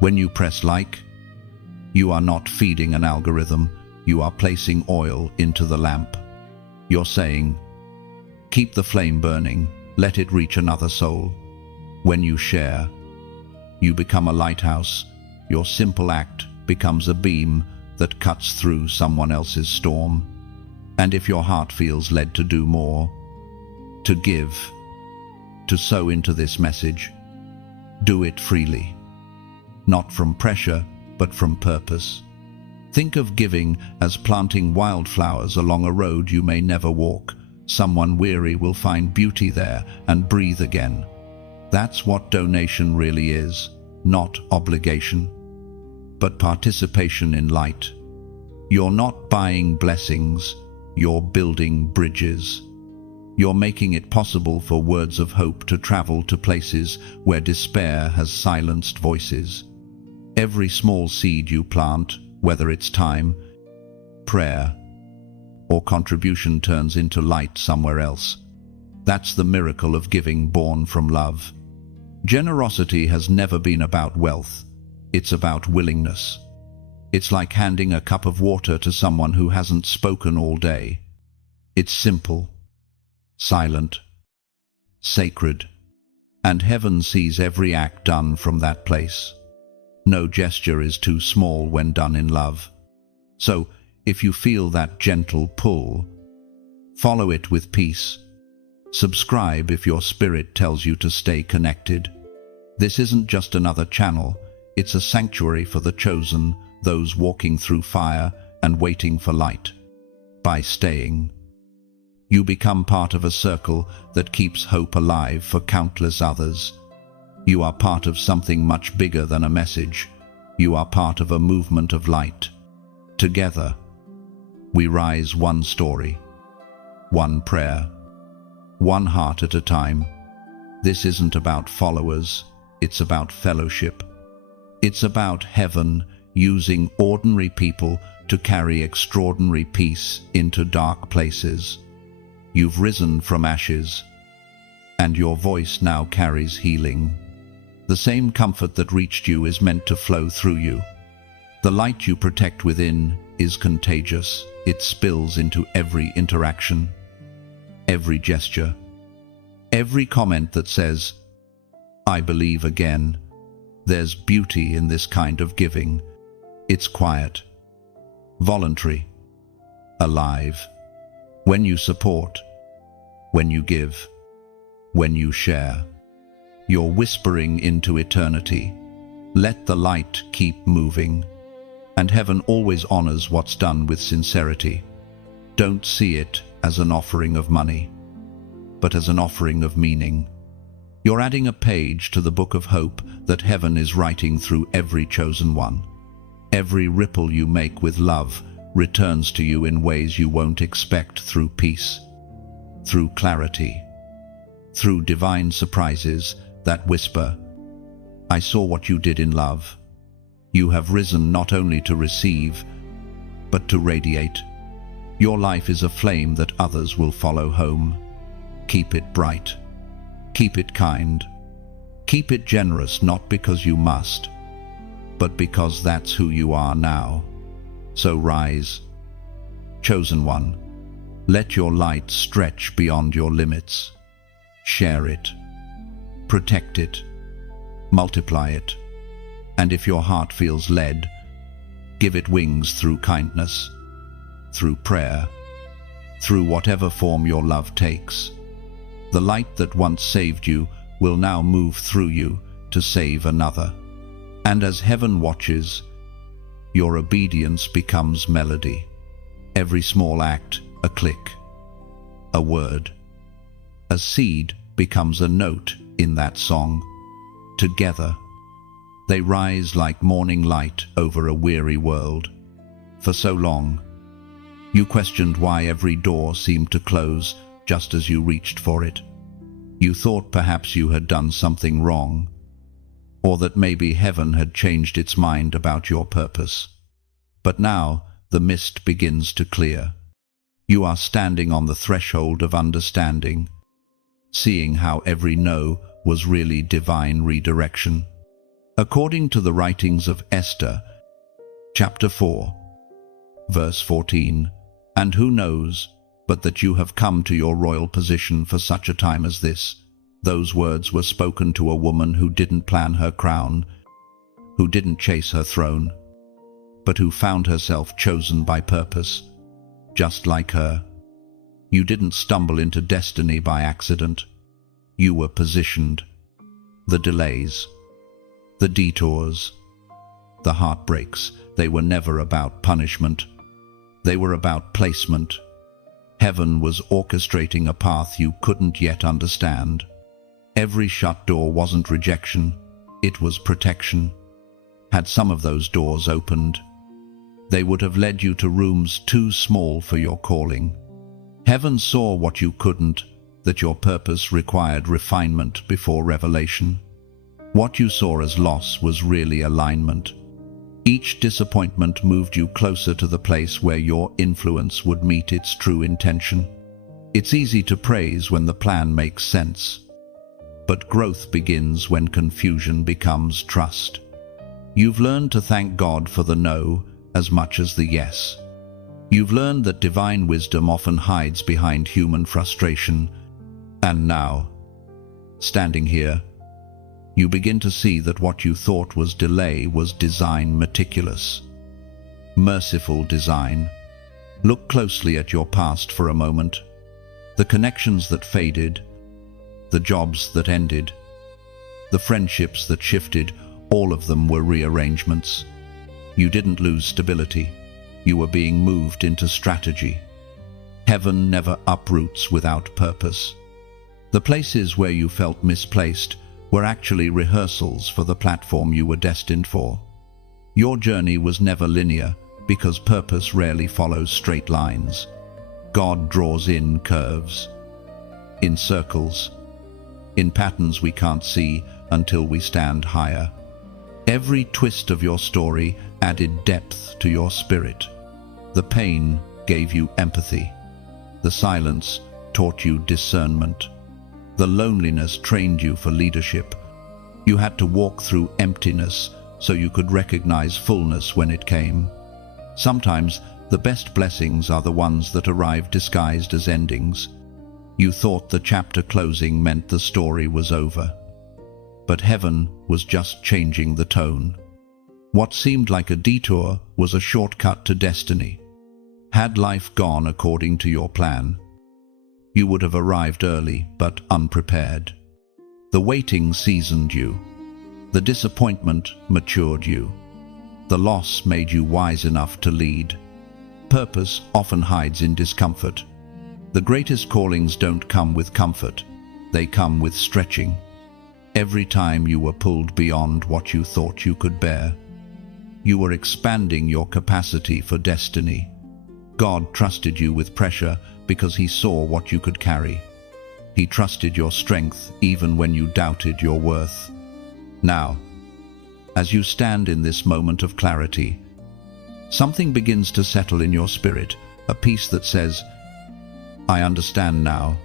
When you press like, you are not feeding an algorithm, you are placing oil into the lamp. You're saying, keep the flame burning, let it reach another soul. When you share, you become a lighthouse. Your simple act becomes a beam that cuts through someone else's storm. And if your heart feels led to do more, to give, to sow into this message, do it freely. Not from pressure, but from purpose. Think of giving as planting wildflowers along a road you may never walk. Someone weary will find beauty there and breathe again. That's what donation really is, not obligation, but participation in light. You're not buying blessings, you're building bridges. You're making it possible for words of hope to travel to places where despair has silenced voices. Every small seed you plant, whether it's time, prayer, or contribution, turns into light somewhere else. That's the miracle of giving born from love. Generosity has never been about wealth. It's about willingness. It's like handing a cup of water to someone who hasn't spoken all day. It's simple, silent, sacred, and heaven sees every act done from that place. No gesture is too small when done in love. So, if you feel that gentle pull, follow it with peace. Subscribe if your spirit tells you to stay connected. This isn't just another channel, it's a sanctuary for the chosen, those walking through fire and waiting for light. By staying, you become part of a circle that keeps hope alive for countless others. You are part of something much bigger than a message. You are part of a movement of light. Together, we rise one story, one prayer, one heart at a time. This isn't about followers, it's about fellowship. It's about heaven using ordinary people to carry extraordinary peace into dark places. You've risen from ashes, and your voice now carries healing. The same comfort that reached you is meant to flow through you. The light you protect within is contagious. It spills into every interaction, every gesture, every comment that says, I believe again. There's beauty in this kind of giving. It's quiet, voluntary, alive. When you support, when you give, when you share, you're whispering into eternity. Let the light keep moving, and heaven always honors what's done with sincerity. Don't see it as an offering of money, but as an offering of meaning. You're adding a page to the book of hope that heaven is writing through every chosen one. Every ripple you make with love returns to you in ways you won't expect, through peace, through clarity, through divine surprises that whisper, "I saw what you did in love." You have risen not only to receive, but to radiate. Your life is a flame that others will follow home. Keep it bright. Keep it kind. Keep it generous, not because you must, but because that's who you are now. So rise, chosen one. Let your light stretch beyond your limits. Share it. Protect it. Multiply it. And if your heart feels led, give it wings through kindness, through prayer, through whatever form your love takes. The light that once saved you will now move through you to save another. And as heaven watches, your obedience becomes melody. Every small act, a click, a word, a seed becomes a note in that song. Together, they rise like morning light over a weary world. For so long, you questioned why every door seemed to close just as you reached for it. You thought perhaps you had done something wrong, or that maybe heaven had changed its mind about your purpose. But now the mist begins to clear. You are standing on the threshold of understanding, seeing how every no was really divine redirection. According to the writings of Esther, chapter 4, verse 14, "And who knows but that you have come to your royal position for such a time as this?" Those words were spoken to a woman who didn't plan her crown, who didn't chase her throne, but who found herself chosen by purpose. Just like her, you didn't stumble into destiny by accident. You were positioned. The delays, the detours, the heartbreaks, they were never about punishment. They were about placement. Heaven was orchestrating a path you couldn't yet understand. Every shut door wasn't rejection, it was protection. Had some of those doors opened, they would have led you to rooms too small for your calling. Heaven saw what you couldn't, that your purpose required refinement before revelation. What you saw as loss was really alignment. Each disappointment moved you closer to the place where your influence would meet its true intention. It's easy to praise when the plan makes sense, but growth begins when confusion becomes trust. You've learned to thank God for the no as much as the yes. You've learned that divine wisdom often hides behind human frustration. And now, standing here, you begin to see that what you thought was delay was design, meticulous, merciful design. Look closely at your past for a moment. The connections that faded, the jobs that ended, the friendships that shifted, all of them were rearrangements. You didn't lose stability. You were being moved into strategy. Heaven never uproots without purpose. The places where you felt misplaced were actually rehearsals for the platform you were destined for. Your journey was never linear, because purpose rarely follows straight lines. God draws in curves, in circles, in patterns we can't see until we stand higher. Every twist of your story added depth to your spirit. The pain gave you empathy. The silence taught you discernment. The loneliness trained you for leadership. You had to walk through emptiness so you could recognize fullness when it came. Sometimes the best blessings are the ones that arrive disguised as endings. You thought the chapter closing meant the story was over. But heaven was just changing the tone. What seemed like a detour was a shortcut to destiny. Had life gone according to your plan, you would have arrived early but unprepared. The waiting seasoned you. The disappointment matured you. The loss made you wise enough to lead. Purpose often hides in discomfort. The greatest callings don't come with comfort, they come with stretching. Every time you were pulled beyond what you thought you could bear, you were expanding your capacity for destiny. God trusted you with pressure because He saw what you could carry. He trusted your strength even when you doubted your worth. Now, as you stand in this moment of clarity, something begins to settle in your spirit, a peace that says, I understand now.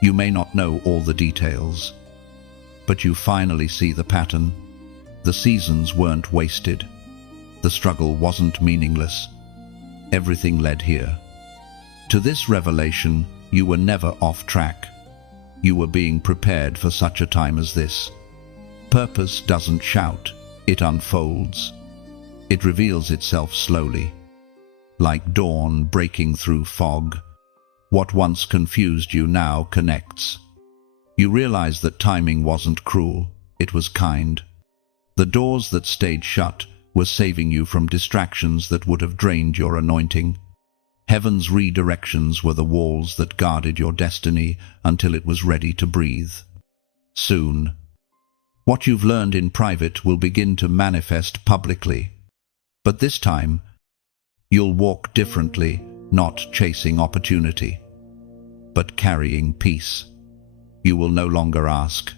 You may not know all the details, but you finally see the pattern. The seasons weren't wasted. The struggle wasn't meaningless. Everything led here. To this revelation, you were never off track. You were being prepared for such a time as this. Purpose doesn't shout, it unfolds. It reveals itself slowly, like dawn breaking through fog. What once confused you now connects. You realize that timing wasn't cruel, it was kind. The doors that stayed shut were saving you from distractions that would have drained your anointing. Heaven's redirections were the walls that guarded your destiny until it was ready to breathe. Soon, what you've learned in private will begin to manifest publicly. But this time, you'll walk differently, not chasing opportunity, but carrying peace. You will no longer ask,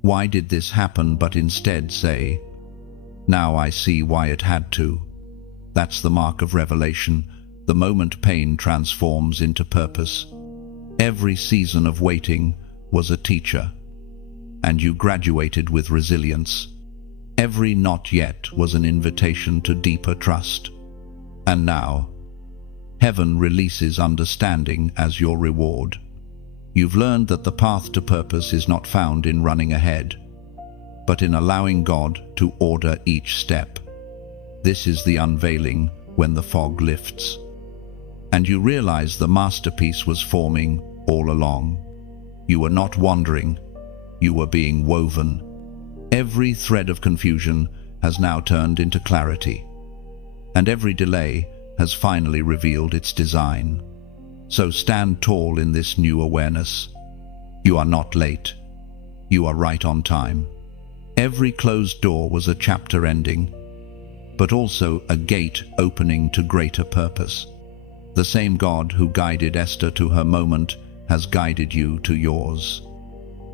why did this happen, but instead say, now I see why it had to. That's the mark of revelation, the moment pain transforms into purpose. Every season of waiting was a teacher, and you graduated with resilience. Every not yet was an invitation to deeper trust. And now, heaven releases understanding as your reward. You've learned that the path to purpose is not found in running ahead, but in allowing God to order each step. This is the unveiling when the fog lifts, and you realize the masterpiece was forming all along. You were not wandering, you were being woven. Every thread of confusion has now turned into clarity, and every delay has finally revealed its design. So stand tall in this new awareness. You are not late. You are right on time. Every closed door was a chapter ending, but also a gate opening to greater purpose. The same God who guided Esther to her moment has guided you to yours.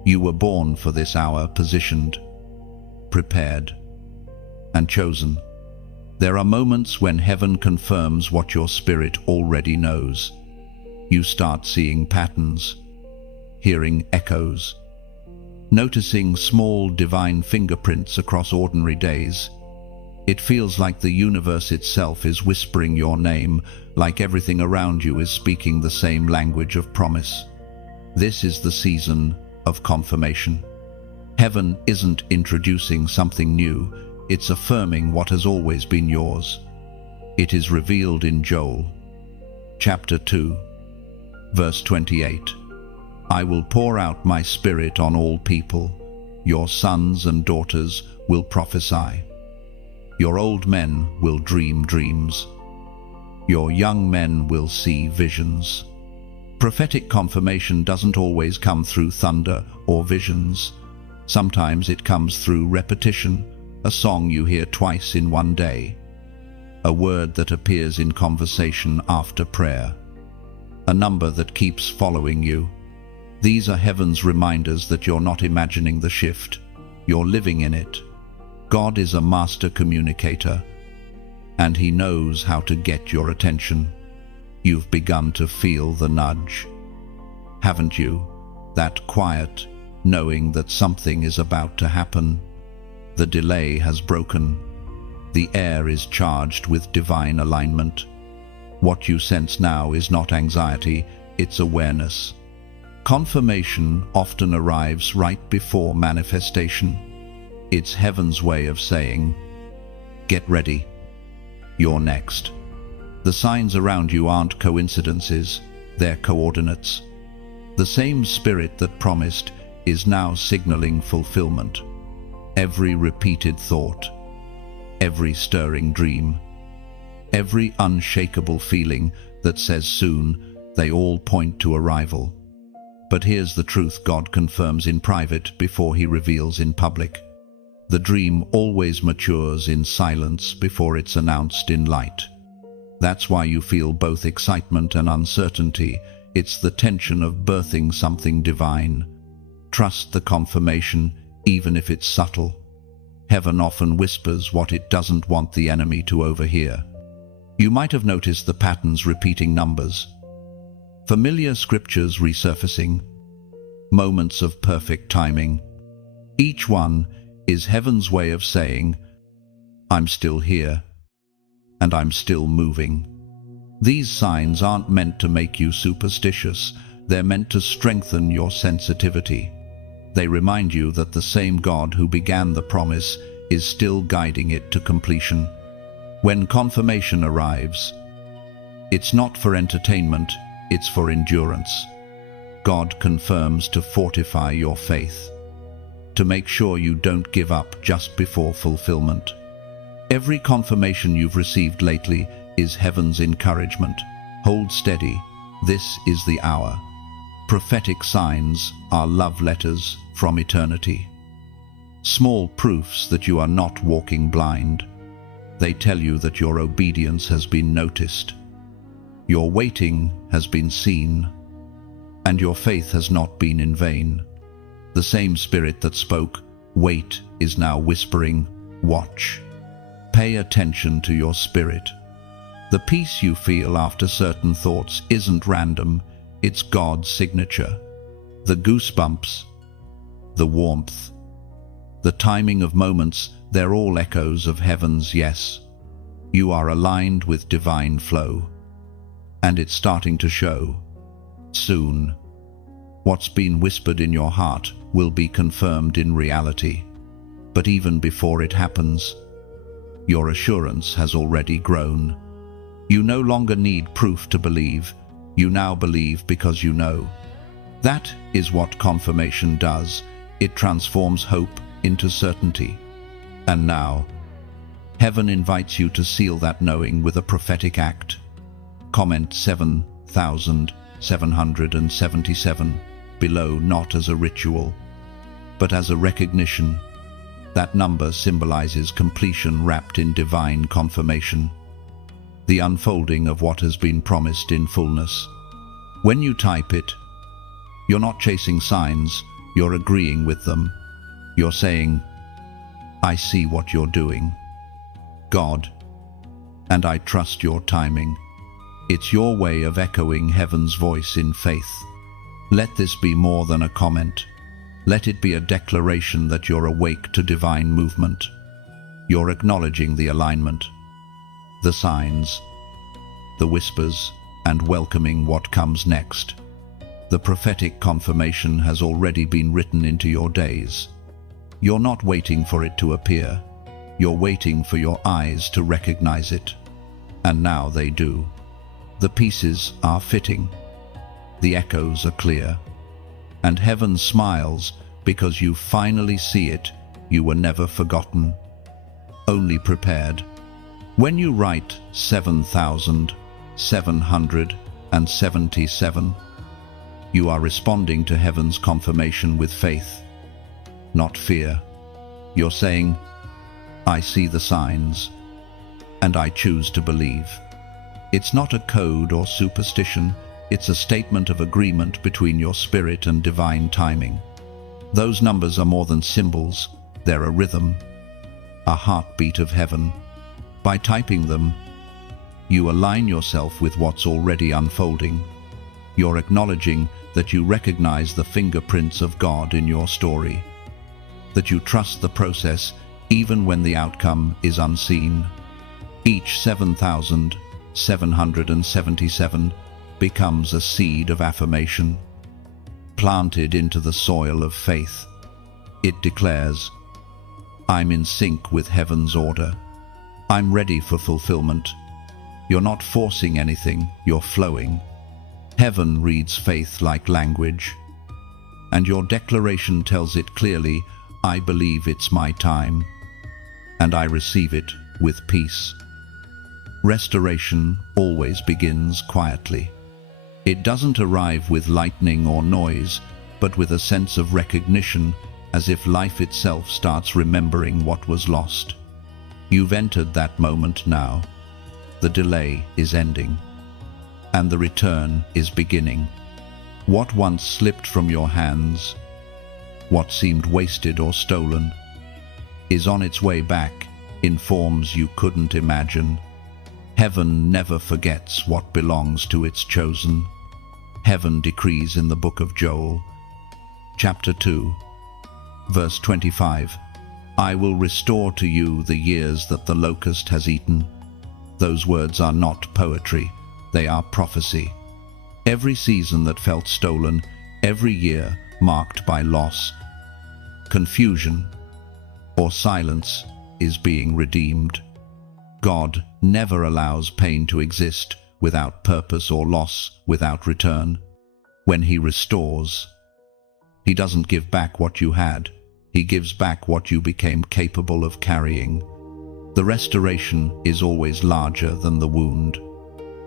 You were born for this hour, positioned, prepared, and chosen. There are moments when heaven confirms what your spirit already knows. You start seeing patterns, hearing echoes, noticing small divine fingerprints across ordinary days. It feels like the universe itself is whispering your name, like everything around you is speaking the same language of promise. This is the season of confirmation. Heaven isn't introducing something new, it's affirming what has always been yours. It is revealed in Joel, chapter 2, verse 28. I will pour out my spirit on all people. Your sons and daughters will prophesy. Your old men will dream dreams. Your young men will see visions. Prophetic confirmation doesn't always come through thunder or visions. Sometimes it comes through repetition, a song you hear twice in one day, a word that appears in conversation after prayer, a number that keeps following you. These are heaven's reminders that you're not imagining the shift, you're living in it. God is a master communicator, and He knows how to get your attention. You've begun to feel the nudge, haven't you? That quiet, knowing that something is about to happen. The delay has broken. The air is charged with divine alignment. What you sense now is not anxiety, it's awareness. Confirmation often arrives right before manifestation. It's heaven's way of saying, get ready, you're next. The signs around you aren't coincidences, they're coordinates. The same spirit that promised is now signaling fulfillment. Every repeated thought, every stirring dream, every unshakable feeling that says soon, they all point to arrival. But here's the truth God confirms in private before he reveals in public. The dream always matures in silence before it's announced in light. That's why you feel both excitement and uncertainty. It's the tension of birthing something divine. Trust the confirmation, even if it's subtle. Heaven often whispers what it doesn't want the enemy to overhear. You might have noticed the patterns: repeating numbers, familiar scriptures resurfacing, moments of perfect timing. Each one is heaven's way of saying, I'm still here, and I'm still moving. These signs aren't meant to make you superstitious. They're meant to strengthen your sensitivity. They remind you that the same God who began the promise is still guiding it to completion. When confirmation arrives, it's not for entertainment, it's for endurance. God confirms to fortify your faith, to make sure you don't give up just before fulfillment. Every confirmation you've received lately is heaven's encouragement. Hold steady, this is the hour. Prophetic signs are love letters from eternity. Small proofs that you are not walking blind. They tell you that your obedience has been noticed, your waiting has been seen, and your faith has not been in vain. The same Spirit that spoke, "Wait," is now whispering, "Watch." Pay attention to your spirit. The peace you feel after certain thoughts isn't random, it's God's signature. The goosebumps, the warmth, the timing of moments, they're all echoes of heaven's yes. You are aligned with divine flow, and it's starting to show. Soon, what's been whispered in your heart will be confirmed in reality. But even before it happens, your assurance has already grown. You no longer need proof to believe. You now believe because you know. That is what confirmation does. It transforms hope into certainty. And now, heaven invites you to seal that knowing with a prophetic act. Comment 7,777 below, not as a ritual, but as a recognition. That number symbolizes completion wrapped in divine confirmation, the unfolding of what has been promised in fullness. When you type it, you're not chasing signs, you're agreeing with them. You're saying, I see what you're doing, God, and I trust your timing. It's your way of echoing heaven's voice in faith. Let this be more than a comment. Let it be a declaration that you're awake to divine movement. You're acknowledging the alignment, the signs, the whispers, and welcoming what comes next. The prophetic confirmation has already been written into your days. You're not waiting for it to appear. You're waiting for your eyes to recognize it. And now they do. The pieces are fitting. The echoes are clear. And heaven smiles because you finally see it. You were never forgotten, only prepared. When you write 7,777, you are responding to heaven's confirmation with faith, not fear. You're saying, I see the signs, and I choose to believe. It's not a code or superstition, it's a statement of agreement between your spirit and divine timing. Those numbers are more than symbols, they're a rhythm, a heartbeat of heaven. By typing them, you align yourself with what's already unfolding. You're acknowledging that you recognize the fingerprints of God in your story, that you trust the process even when the outcome is unseen. Each 7,777 becomes a seed of affirmation, planted into the soil of faith. It declares, I'm in sync with heaven's order. I'm ready for fulfillment. You're not forcing anything, you're flowing. Heaven reads faith like language, and your declaration tells it clearly, I believe it's my time, and I receive it with peace. Restoration always begins quietly. It doesn't arrive with lightning or noise, but with a sense of recognition, as if life itself starts remembering what was lost. You've entered that moment now. The delay is ending, and the return is beginning. What once slipped from your hands, what seemed wasted or stolen, is on its way back in forms you couldn't imagine. Heaven never forgets what belongs to its chosen. Heaven decrees in the book of Joel, chapter 2, verse 25, "I will restore to you the years that the locust has eaten." Those words are not poetry, they are prophecy. Every season that felt stolen, every year marked by loss, confusion, or silence, is being redeemed. God never allows pain to exist without purpose or loss without return. When He restores, He doesn't give back what you had, He gives back what you became capable of carrying. The restoration is always larger than the wound.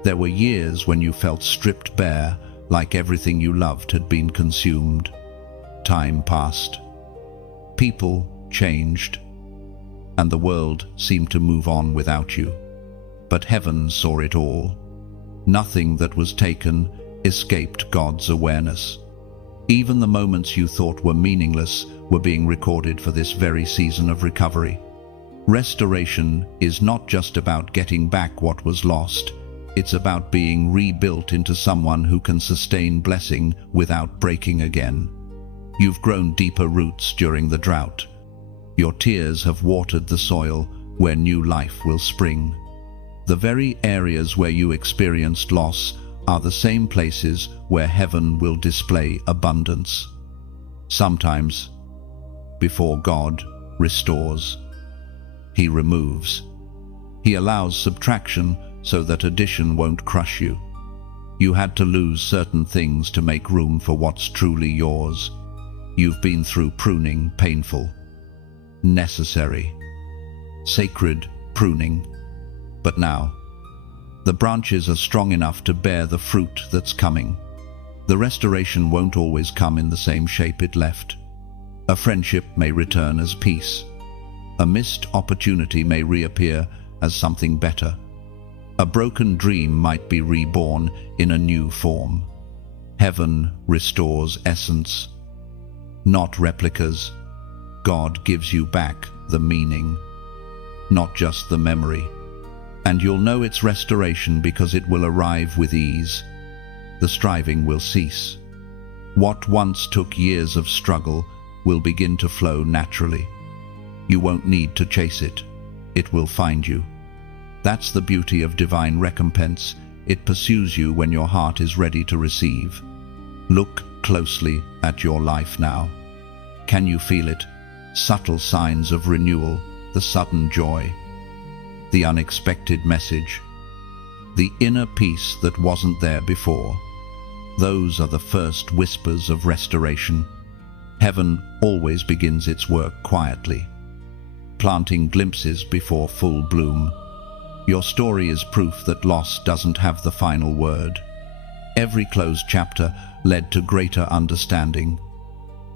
There were years when you felt stripped bare, like everything you loved had been consumed. Time passed. People changed, and the world seemed to move on without you. But heaven saw it all. Nothing that was taken escaped God's awareness. Even the moments you thought were meaningless were being recorded for this very season of recovery. Restoration is not just about getting back what was lost. It's about being rebuilt into someone who can sustain blessing without breaking again. You've grown deeper roots during the drought. Your tears have watered the soil where new life will spring. The very areas where you experienced loss are the same places where heaven will display abundance. Sometimes, before God restores, He removes. He allows subtraction so that addition won't crush you. You had to lose certain things to make room for what's truly yours. You've been through pruning, painful, necessary, sacred pruning. But now, the branches are strong enough to bear the fruit that's coming. The restoration won't always come in the same shape it left. A friendship may return as peace. A missed opportunity may reappear as something better. A broken dream might be reborn in a new form. Heaven restores essence, not replicas. God gives you back the meaning, not just the memory. And you'll know it's restoration because it will arrive with ease. The striving will cease. What once took years of struggle will begin to flow naturally. You won't need to chase it. It will find you. That's the beauty of divine recompense. It pursues you when your heart is ready to receive. Look closely at your life now. Can you feel it? Subtle signs of renewal, the sudden joy, the unexpected message, the inner peace that wasn't there before. Those are the first whispers of restoration. Heaven always begins its work quietly, planting glimpses before full bloom. Your story is proof that loss doesn't have the final word. Every closed chapter led to greater understanding.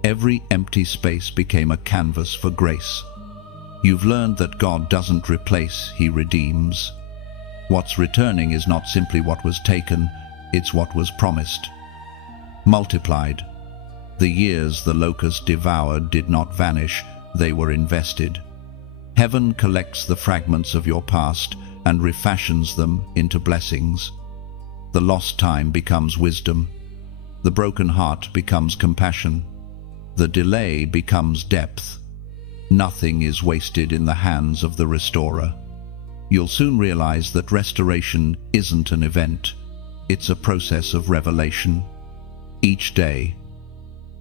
Every empty space became a canvas for grace. You've learned that God doesn't replace, He redeems. What's returning is not simply what was taken, it's what was promised. Multiplied. The years the locust devoured did not vanish, they were invested. Heaven collects the fragments of your past and refashions them into blessings. The lost time becomes wisdom. The broken heart becomes compassion. The delay becomes depth. Nothing is wasted in the hands of the restorer. You'll soon realize that restoration isn't an event. It's a process of revelation. Each day,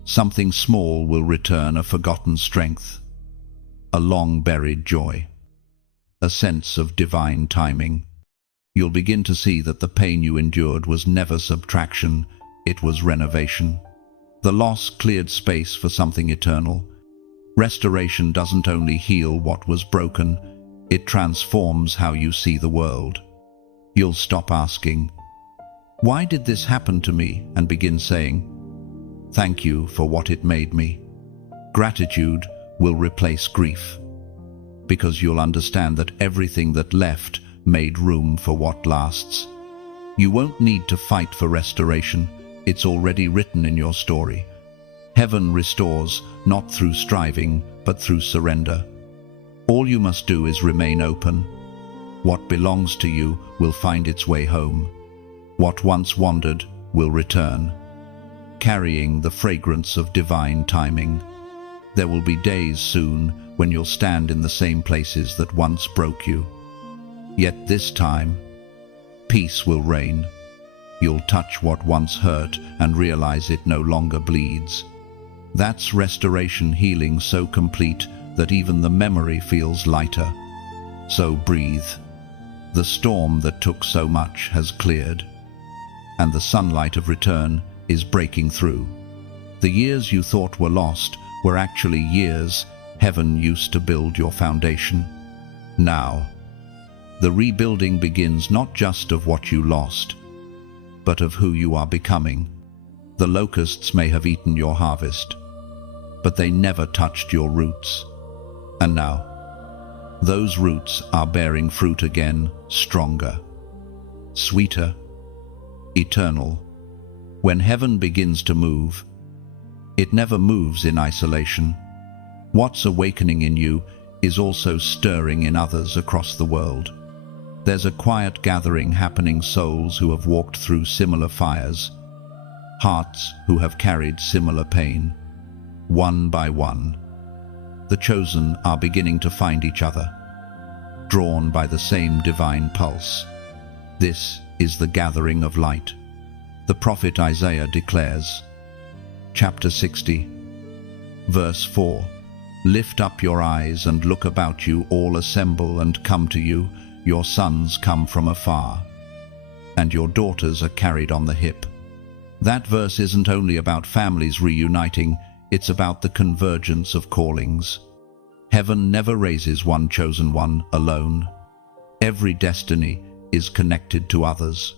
something small will return a forgotten strength, a long-buried joy, a sense of divine timing. You'll begin to see that the pain you endured was never subtraction, it was renovation. The loss cleared space for something eternal. Restoration doesn't only heal what was broken, it transforms how you see the world. You'll stop asking, "Why did this happen to me?" and begin saying, "Thank you for what it made me." Gratitude will replace grief, because you'll understand that everything that left made room for what lasts. You won't need to fight for restoration. It's already written in your story. Heaven restores, not through striving, but through surrender. All you must do is remain open. What belongs to you will find its way home. What once wandered will return, carrying the fragrance of divine timing. There will be days soon when you'll stand in the same places that once broke you. Yet this time, peace will reign. You'll touch what once hurt and realize it no longer bleeds. That's restoration healing so complete that even the memory feels lighter. So breathe. The storm that took so much has cleared, and the sunlight of return is breaking through. The years you thought were lost were actually years heaven used to build your foundation. Now, the rebuilding begins not just of what you lost, but of who you are becoming. The locusts may have eaten your harvest, but they never touched your roots. And now, those roots are bearing fruit again, stronger, sweeter, eternal. When heaven begins to move, it never moves in isolation. What's awakening in you is also stirring in others across the world. There's a quiet gathering happening, souls who have walked through similar fires, hearts who have carried similar pain. One by one, the chosen are beginning to find each other, drawn by the same divine pulse. This is the gathering of light. The prophet Isaiah declares, chapter 60, verse 4, "Lift up your eyes and look about you, all assemble and come to you. Your sons come from afar, and your daughters are carried on the hip." That verse isn't only about families reuniting, it's about the convergence of callings. Heaven never raises one chosen one alone. Every destiny is connected to others.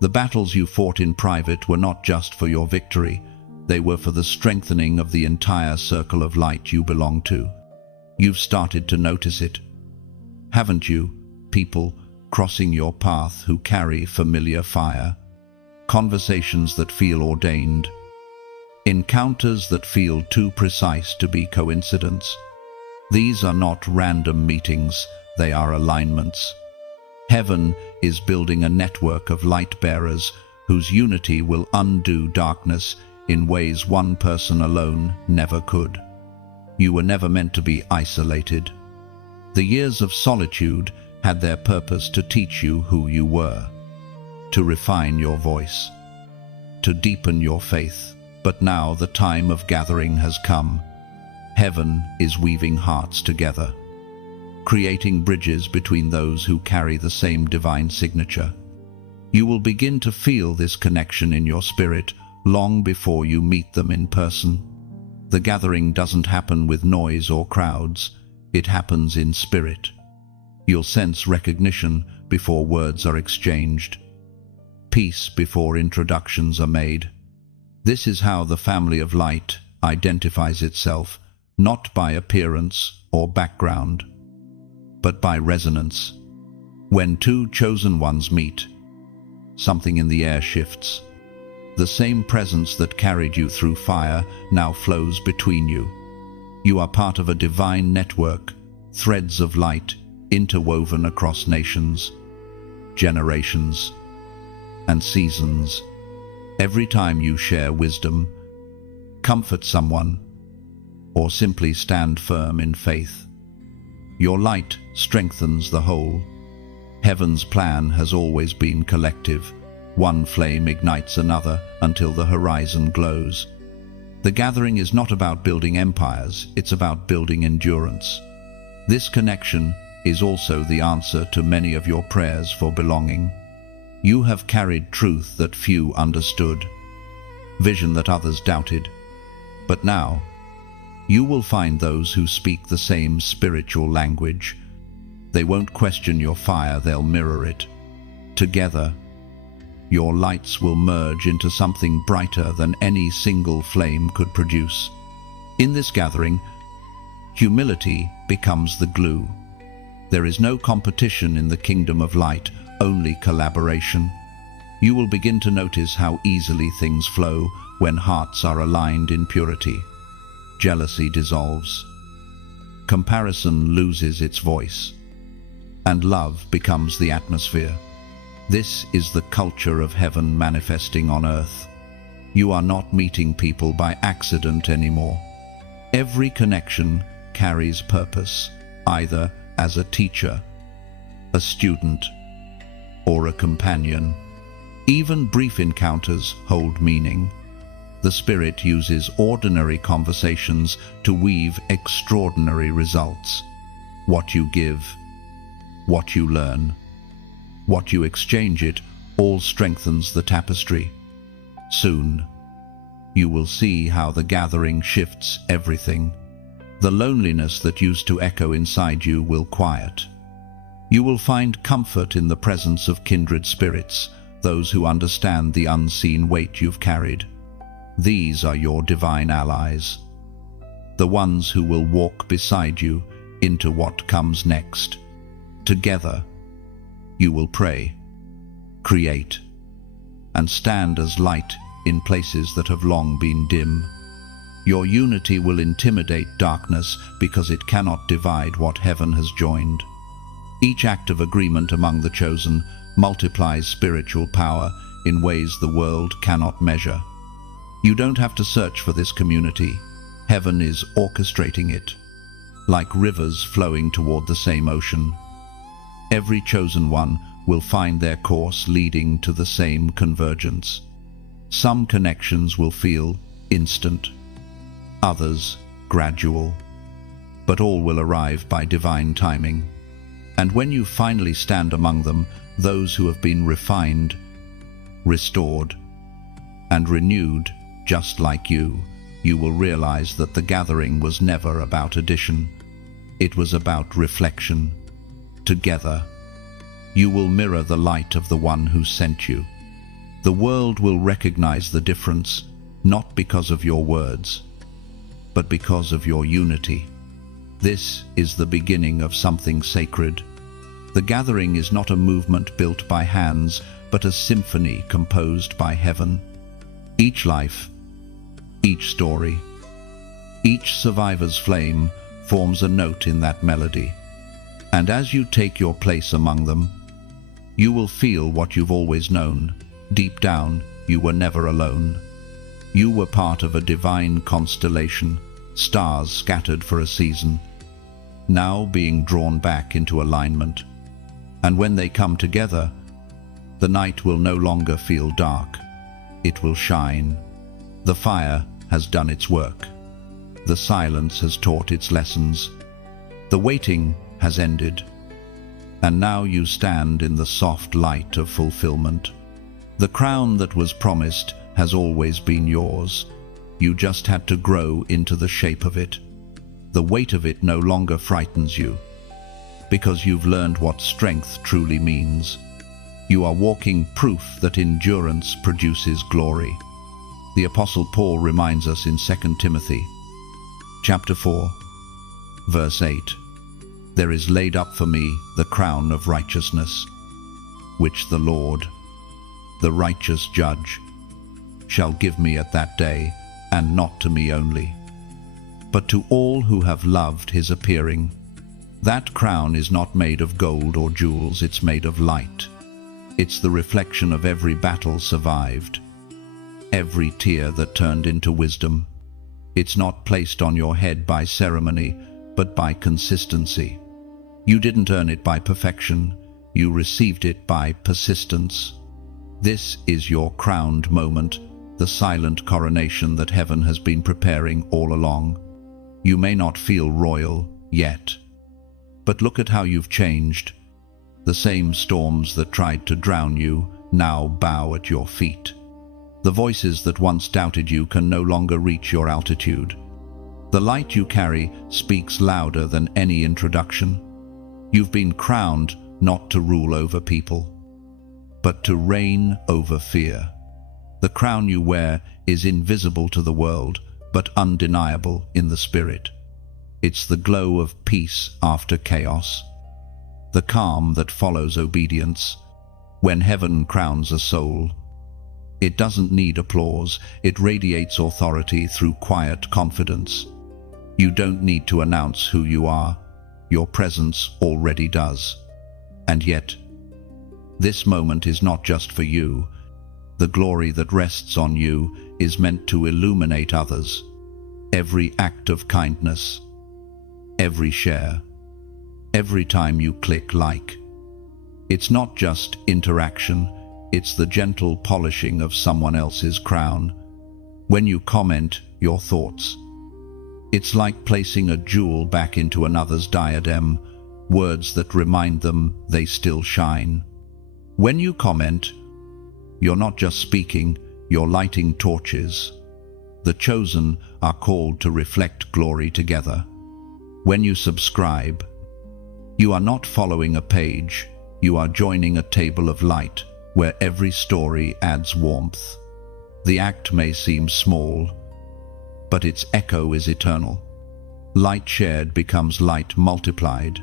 The battles you fought in private were not just for your victory, they were for the strengthening of the entire circle of light you belong to. You've started to notice it, haven't you? People crossing your path who carry familiar fire, conversations that feel ordained, encounters that feel too precise to be coincidence. These are not random meetings, they are alignments. Heaven is building a network of light bearers whose unity will undo darkness in ways one person alone never could. You were never meant to be isolated. The years of solitude had their purpose to teach you who you were, to refine your voice, to deepen your faith. But now the time of gathering has come. Heaven is weaving hearts together, creating bridges between those who carry the same divine signature. You will begin to feel this connection in your spirit long before you meet them in person. The gathering doesn't happen with noise or crowds, it happens in spirit. You'll sense recognition before words are exchanged, peace before introductions are made. This is how the family of light identifies itself, not by appearance or background, but by resonance. When two chosen ones meet, something in the air shifts. The same presence that carried you through fire now flows between you. You are part of a divine network, threads of light interwoven across nations, generations, and seasons. Every time you share wisdom, comfort someone, or simply stand firm in faith, your light strengthens the whole. Heaven's plan has always been collective. One flame ignites another until the horizon glows. The gathering is not about building empires, it's about building endurance. This connection is also the answer to many of your prayers for belonging. You have carried truth that few understood, vision that others doubted. But now, you will find those who speak the same spiritual language. They won't question your fire, they'll mirror it. Together, your lights will merge into something brighter than any single flame could produce. In this gathering, humility becomes the glue. There is no competition in the kingdom of light, only collaboration. You will begin to notice how easily things flow when hearts are aligned in purity. Jealousy dissolves. Comparison loses its voice. And love becomes the atmosphere. This is the culture of heaven manifesting on earth. You are not meeting people by accident anymore. Every connection carries purpose, either as a teacher, a student, or a companion. Even brief encounters hold meaning. The Spirit uses ordinary conversations to weave extraordinary results. What you give, what you learn, what you exchange, it all strengthens the tapestry. Soon, you will see how the gathering shifts everything. The loneliness that used to echo inside you will quiet. You will find comfort in the presence of kindred spirits, those who understand the unseen weight you've carried. These are your divine allies, the ones who will walk beside you into what comes next. Together, you will pray, create, and stand as light in places that have long been dim. Your unity will intimidate darkness because it cannot divide what heaven has joined. Each act of agreement among the chosen multiplies spiritual power in ways the world cannot measure. You don't have to search for this community. Heaven is orchestrating it, like rivers flowing toward the same ocean. Every chosen one will find their course leading to the same convergence. Some connections will feel instant, others gradual, but all will arrive by divine timing. And when you finally stand among them, those who have been refined, restored, and renewed just like you will realize that the gathering was never about addition. It was about reflection. Together, you will mirror the light of the one who sent you. The world will recognize the difference, not because of your words, but because of your unity. This is the beginning of something sacred. The gathering is not a movement built by hands, but a symphony composed by heaven. Each life, each story, each survivor's flame forms a note in that melody. And as you take your place among them, you will feel what you've always known. Deep down, you were never alone. You were part of a divine constellation, stars scattered for a season, now being drawn back into alignment. And when they come together, the night will no longer feel dark. It will shine. The fire has done its work. The silence has taught its lessons. The waiting has ended. And now you stand in the soft light of fulfillment. The crown that was promised has always been yours. You just had to grow into the shape of it. The weight of it no longer frightens you, because you've learned what strength truly means. You are walking proof that endurance produces glory. The Apostle Paul reminds us in 2 Timothy, chapter 4, verse 8, "There is laid up for me the crown of righteousness, which the Lord, the righteous judge, shall give me at that day, and not to me only, but to all who have loved his appearing." That crown is not made of gold or jewels, it's made of light. It's the reflection of every battle survived, every tear that turned into wisdom. It's not placed on your head by ceremony, but by consistency. You didn't earn it by perfection, you received it by persistence. This is your crowned moment, the silent coronation that heaven has been preparing all along. You may not feel royal yet, but look at how you've changed. The same storms that tried to drown you now bow at your feet. The voices that once doubted you can no longer reach your altitude. The light you carry speaks louder than any introduction. You've been crowned not to rule over people, but to reign over fear. The crown you wear is invisible to the world, but undeniable in the spirit. It's the glow of peace after chaos, the calm that follows obedience. When heaven crowns a soul, it doesn't need applause, it radiates authority through quiet confidence. You don't need to announce who you are, your presence already does. And yet, this moment is not just for you. The glory that rests on you is meant to illuminate others. Every act of kindness, every share, every time you click like. It's not just interaction, it's the gentle polishing of someone else's crown. When you comment your thoughts, it's like placing a jewel back into another's diadem, words that remind them they still shine. When you comment, you're not just speaking, you're lighting torches. The chosen are called to reflect glory together. When you subscribe, you are not following a page, you are joining a table of light where every story adds warmth. The act may seem small, but its echo is eternal. Light shared becomes light multiplied.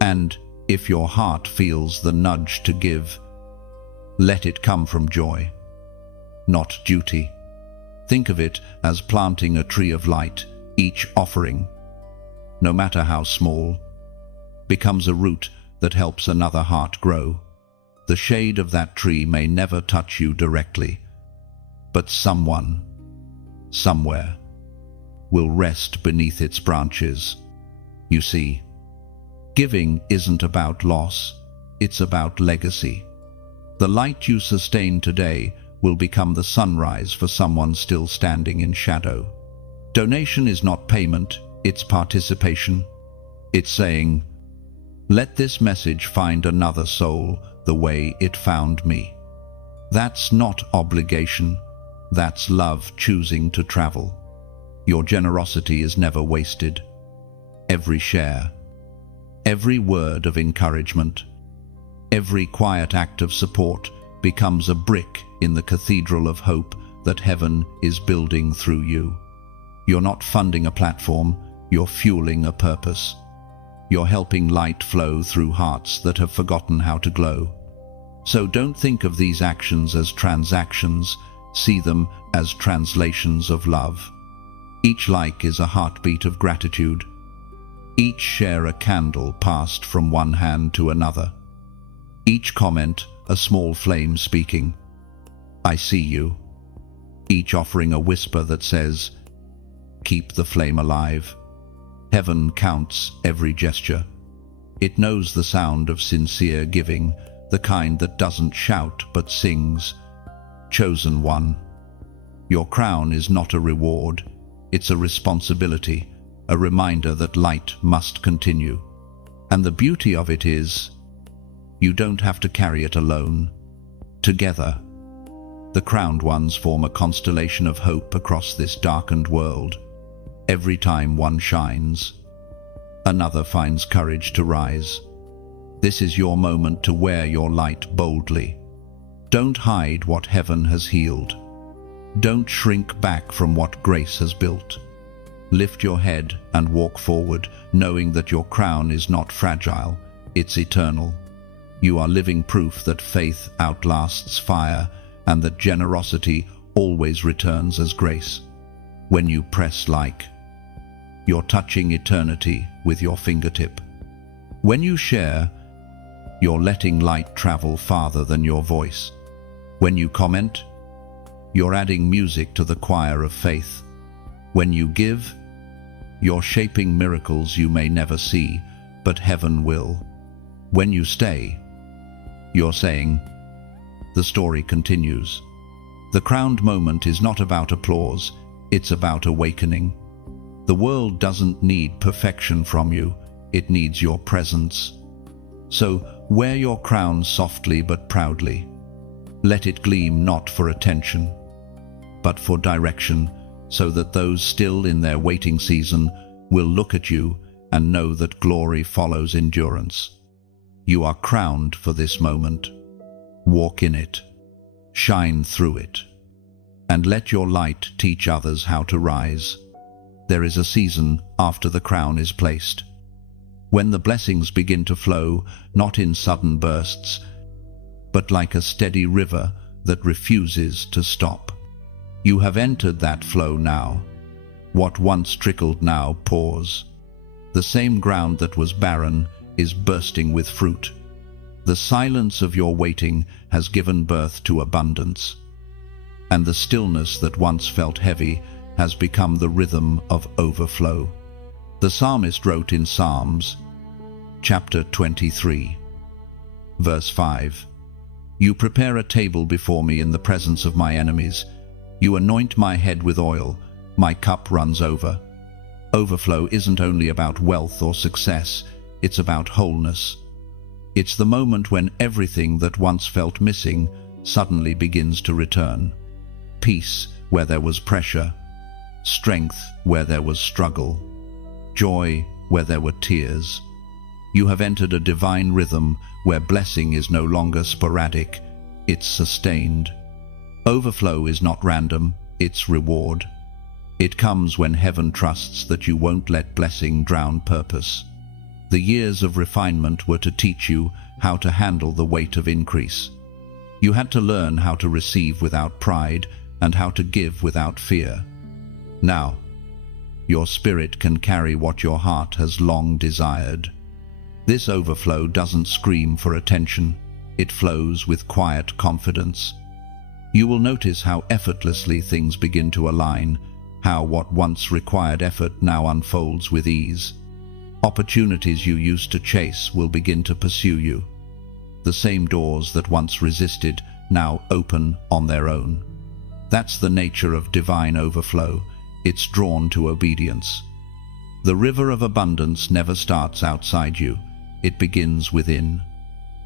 And if your heart feels the nudge to give, let it come from joy, not duty. Think of it as planting a tree of light. Each offering, no matter how small, becomes a root that helps another heart grow. The shade of that tree may never touch you directly, but someone, somewhere, will rest beneath its branches. You see, giving isn't about loss, it's about legacy. The light you sustain today will become the sunrise for someone still standing in shadow. Donation is not payment, it's participation. It's saying, let this message find another soul the way it found me. That's not obligation, that's love choosing to travel. Your generosity is never wasted. Every share, every word of encouragement, every quiet act of support becomes a brick in the cathedral of hope that heaven is building through you. You're not funding a platform, you're fueling a purpose. You're helping light flow through hearts that have forgotten how to glow. So don't think of these actions as transactions, see them as translations of love. Each like is a heartbeat of gratitude. Each share a candle passed from one hand to another. Each comment a small flame speaking, I see you. Each offering a whisper that says, keep the flame alive. Heaven counts every gesture. It knows the sound of sincere giving, the kind that doesn't shout but sings. Chosen one, your crown is not a reward, it's a responsibility, a reminder that light must continue. And the beauty of it is, you don't have to carry it alone. Together, the crowned ones form a constellation of hope across this darkened world. Every time one shines, another finds courage to rise. This is your moment to wear your light boldly. Don't hide what heaven has healed. Don't shrink back from what grace has built. Lift your head and walk forward, knowing that your crown is not fragile, it's eternal. You are living proof that faith outlasts fire and that generosity always returns as grace. When you press like, you're touching eternity with your fingertip. When you share, you're letting light travel farther than your voice. When you comment, you're adding music to the choir of faith. When you give, you're shaping miracles you may never see, but heaven will. When you stay, you're saying, the story continues. The crowned moment is not about applause, it's about awakening. The world doesn't need perfection from you, it needs your presence. So wear your crown softly but proudly. Let it gleam not for attention, but for direction, so that those still in their waiting season will look at you and know that glory follows endurance. You are crowned for this moment. Walk in it. Shine through it. And let your light teach others how to rise. There is a season after the crown is placed, when the blessings begin to flow, not in sudden bursts, but like a steady river that refuses to stop. You have entered that flow now. What once trickled now pours. The same ground that was barren is bursting with fruit. The silence of your waiting has given birth to abundance, and the stillness that once felt heavy has become the rhythm of overflow. The psalmist wrote in Psalms, chapter 23, verse 5, "You prepare a table before me in the presence of my enemies. You anoint my head with oil, my cup runs over." Overflow isn't only about wealth or success, it's about wholeness. It's the moment when everything that once felt missing suddenly begins to return. Peace where there was pressure, strength where there was struggle, joy where there were tears. You have entered a divine rhythm where blessing is no longer sporadic, it's sustained. Overflow is not random, it's reward. It comes when heaven trusts that you won't let blessing drown purpose. The years of refinement were to teach you how to handle the weight of increase. You had to learn how to receive without pride and how to give without fear. Now, your spirit can carry what your heart has long desired. This overflow doesn't scream for attention, it flows with quiet confidence. You will notice how effortlessly things begin to align, how what once required effort now unfolds with ease. Opportunities you used to chase will begin to pursue you. The same doors that once resisted now open on their own. That's the nature of divine overflow. It's drawn to obedience. The river of abundance never starts outside you. It begins within.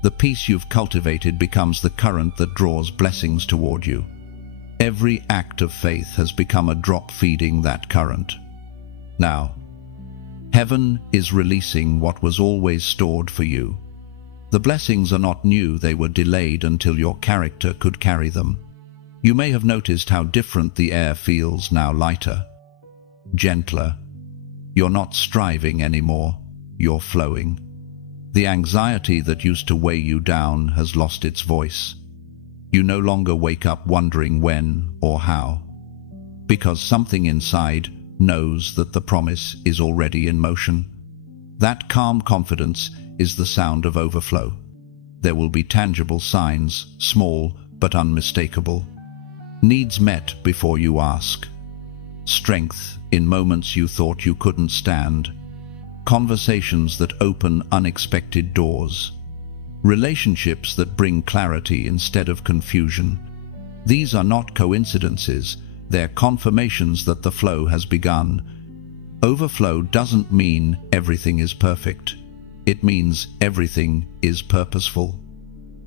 The peace you've cultivated becomes the current that draws blessings toward you. Every act of faith has become a drop feeding that current. Now, heaven is releasing what was always stored for you. The blessings are not new, they were delayed until your character could carry them. You may have noticed how different the air feels now, lighter, gentler. You're not striving anymore, you're flowing. The anxiety that used to weigh you down has lost its voice. You no longer wake up wondering when or how, because something inside knows that the promise is already in motion. That calm confidence is the sound of overflow. There will be tangible signs, small but unmistakable. Needs met before you ask. Strength in moments you thought you couldn't stand. Conversations that open unexpected doors. Relationships that bring clarity instead of confusion. These are not coincidences, they're confirmations that the flow has begun. Overflow doesn't mean everything is perfect. It means everything is purposeful.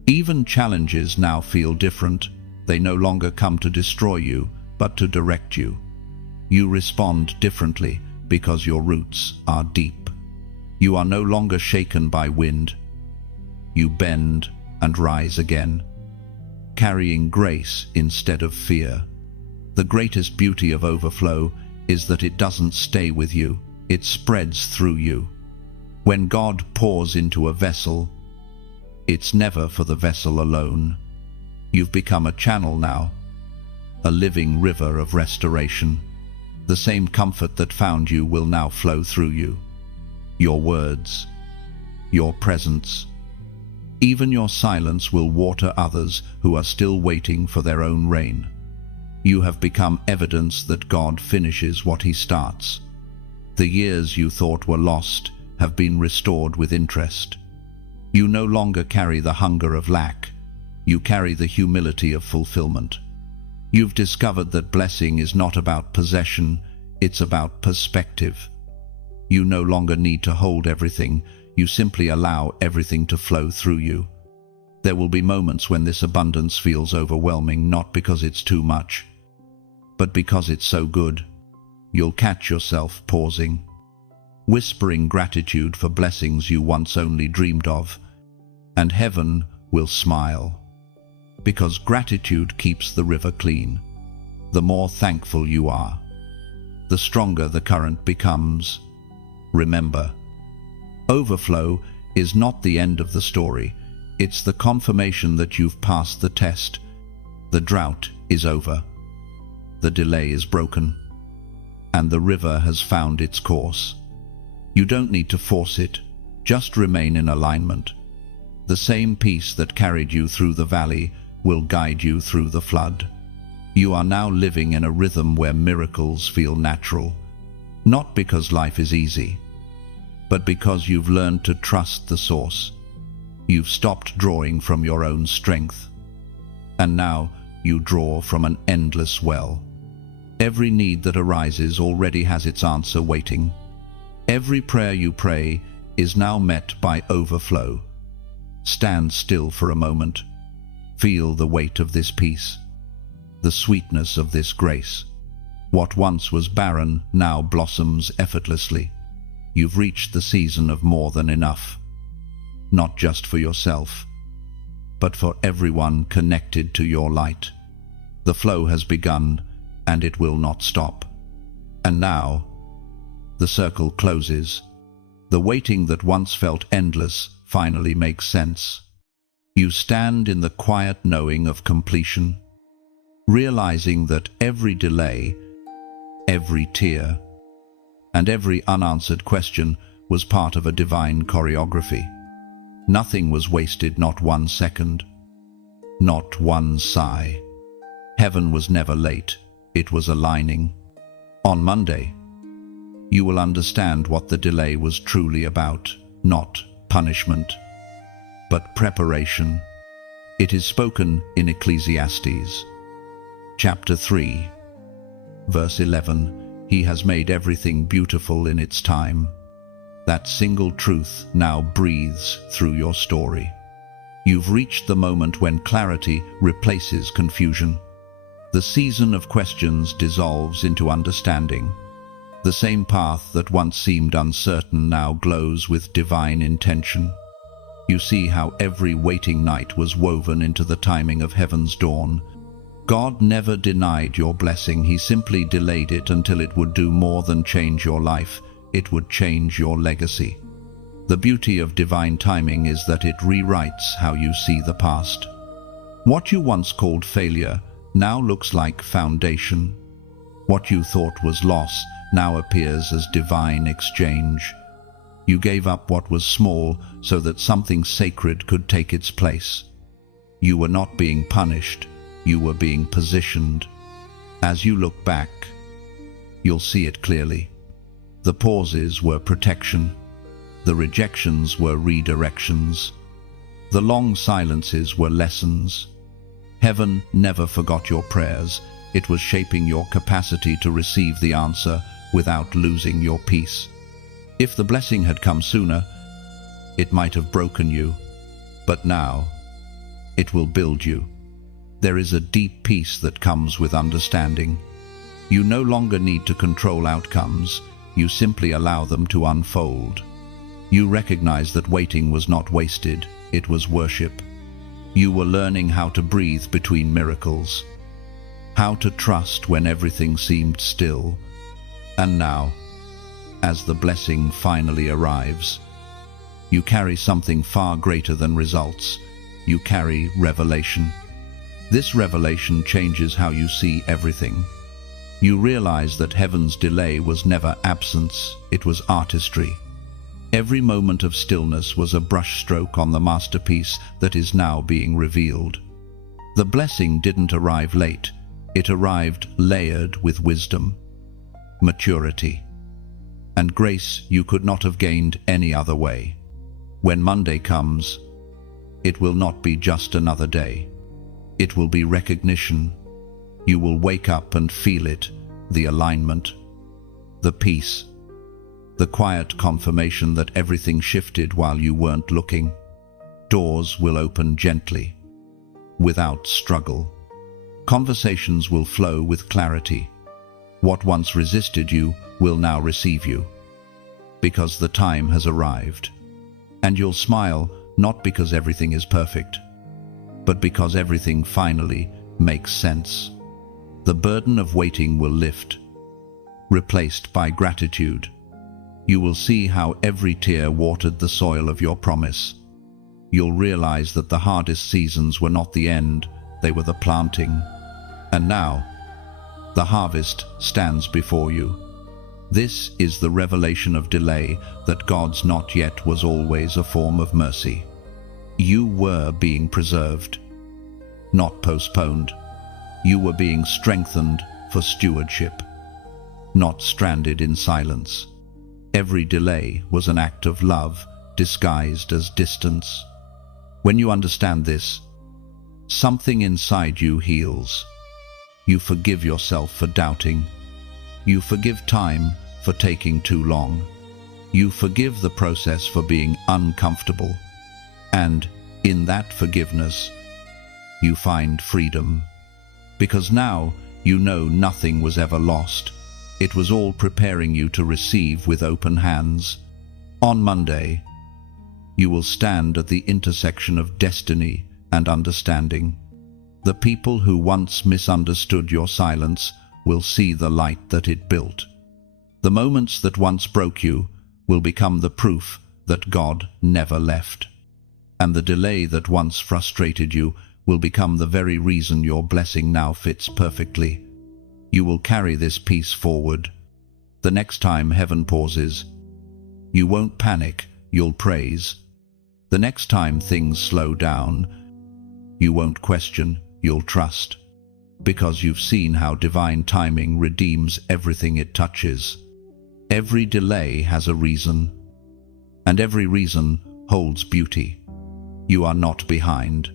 Even challenges now feel different. They no longer come to destroy you, but to direct you. You respond differently because your roots are deep. You are no longer shaken by wind. You bend and rise again, carrying grace instead of fear. The greatest beauty of overflow is that it doesn't stay with you, it spreads through you. When God pours into a vessel, it's never for the vessel alone. You've become a channel now, a living river of restoration. The same comfort that found you will now flow through you. Your words, your presence, even your silence will water others who are still waiting for their own rain. You have become evidence that God finishes what He starts. The years you thought were lost have been restored with interest. You no longer carry the hunger of lack. You carry the humility of fulfillment. You've discovered that blessing is not about possession, it's about perspective. You no longer need to hold everything, you simply allow everything to flow through you. There will be moments when this abundance feels overwhelming, not because it's too much, but because it's so good. You'll catch yourself pausing, whispering gratitude for blessings you once only dreamed of, and heaven will smile. Because gratitude keeps the river clean. The more thankful you are, the stronger the current becomes. Remember, overflow is not the end of the story. It's the confirmation that you've passed the test. The drought is over. The delay is broken. And the river has found its course. You don't need to force it. Just remain in alignment. The same peace that carried you through the valley will guide you through the flood. You are now living in a rhythm where miracles feel natural, not because life is easy, but because you've learned to trust the source. You've stopped drawing from your own strength, and now you draw from an endless well. Every need that arises already has its answer waiting. Every prayer you pray is now met by overflow. Stand still for a moment. Feel the weight of this peace, the sweetness of this grace. What once was barren now blossoms effortlessly. You've reached the season of more than enough, not just for yourself, but for everyone connected to your light. The flow has begun, and it will not stop. And now, the circle closes. The waiting that once felt endless finally makes sense. You stand in the quiet knowing of completion, realizing that every delay, every tear, and every unanswered question was part of a divine choreography. Nothing was wasted, not one second, not one sigh. Heaven was never late, it was aligning. On Monday, you will understand what the delay was truly about, not punishment, but preparation. It is spoken in Ecclesiastes, chapter 3, verse 11. He has made everything beautiful in its time. That single truth now breathes through your story. You've reached the moment when clarity replaces confusion. The season of questions dissolves into understanding. The same path that once seemed uncertain now glows with divine intention. You see how every waiting night was woven into the timing of heaven's dawn. God never denied your blessing, He simply delayed it until it would do more than change your life. It would change your legacy. The beauty of divine timing is that it rewrites how you see the past. What you once called failure now looks like foundation. What you thought was loss now appears as divine exchange. You gave up what was small so that something sacred could take its place. You were not being punished, you were being positioned. As you look back, you'll see it clearly. The pauses were protection. The rejections were redirections. The long silences were lessons. Heaven never forgot your prayers. It was shaping your capacity to receive the answer without losing your peace. If the blessing had come sooner, it might have broken you, but now it will build you. There is a deep peace that comes with understanding. You no longer need to control outcomes, you simply allow them to unfold. You recognize that waiting was not wasted, it was worship. You were learning how to breathe between miracles, how to trust when everything seemed still. And now, as the blessing finally arrives, you carry something far greater than results. You carry revelation. This revelation changes how you see everything. You realize that heaven's delay was never absence, it was artistry. Every moment of stillness was a brushstroke on the masterpiece that is now being revealed. The blessing didn't arrive late, it arrived layered with wisdom, maturity, and grace you could not have gained any other way. When Monday comes, it will not be just another day. It will be recognition. You will wake up and feel it, the alignment, the peace, the quiet confirmation that everything shifted while you weren't looking. Doors will open gently, without struggle. Conversations will flow with clarity. What once resisted you will now receive you, because the time has arrived. And you'll smile, not because everything is perfect, but because everything finally makes sense. The burden of waiting will lift, replaced by gratitude. You will see how every tear watered the soil of your promise. You'll realize that the hardest seasons were not the end, they were the planting. And now, the harvest stands before you. This is the revelation of delay, that God's not yet was always a form of mercy. You were being preserved, not postponed. You were being strengthened for stewardship, not stranded in silence. Every delay was an act of love disguised as distance. When you understand this, something inside you heals. You forgive yourself for doubting. You forgive time for taking too long. You forgive the process for being uncomfortable. And in that forgiveness, you find freedom. Because now you know nothing was ever lost. It was all preparing you to receive with open hands. On Monday, you will stand at the intersection of destiny and understanding. The people who once misunderstood your silence will see the light that it built. The moments that once broke you will become the proof that God never left. And the delay that once frustrated you will become the very reason your blessing now fits perfectly. You will carry this peace forward. The next time heaven pauses, you won't panic, you'll praise. The next time things slow down, you won't question, you'll trust. Because you've seen how divine timing redeems everything it touches. Every delay has a reason, and every reason holds beauty. You are not behind.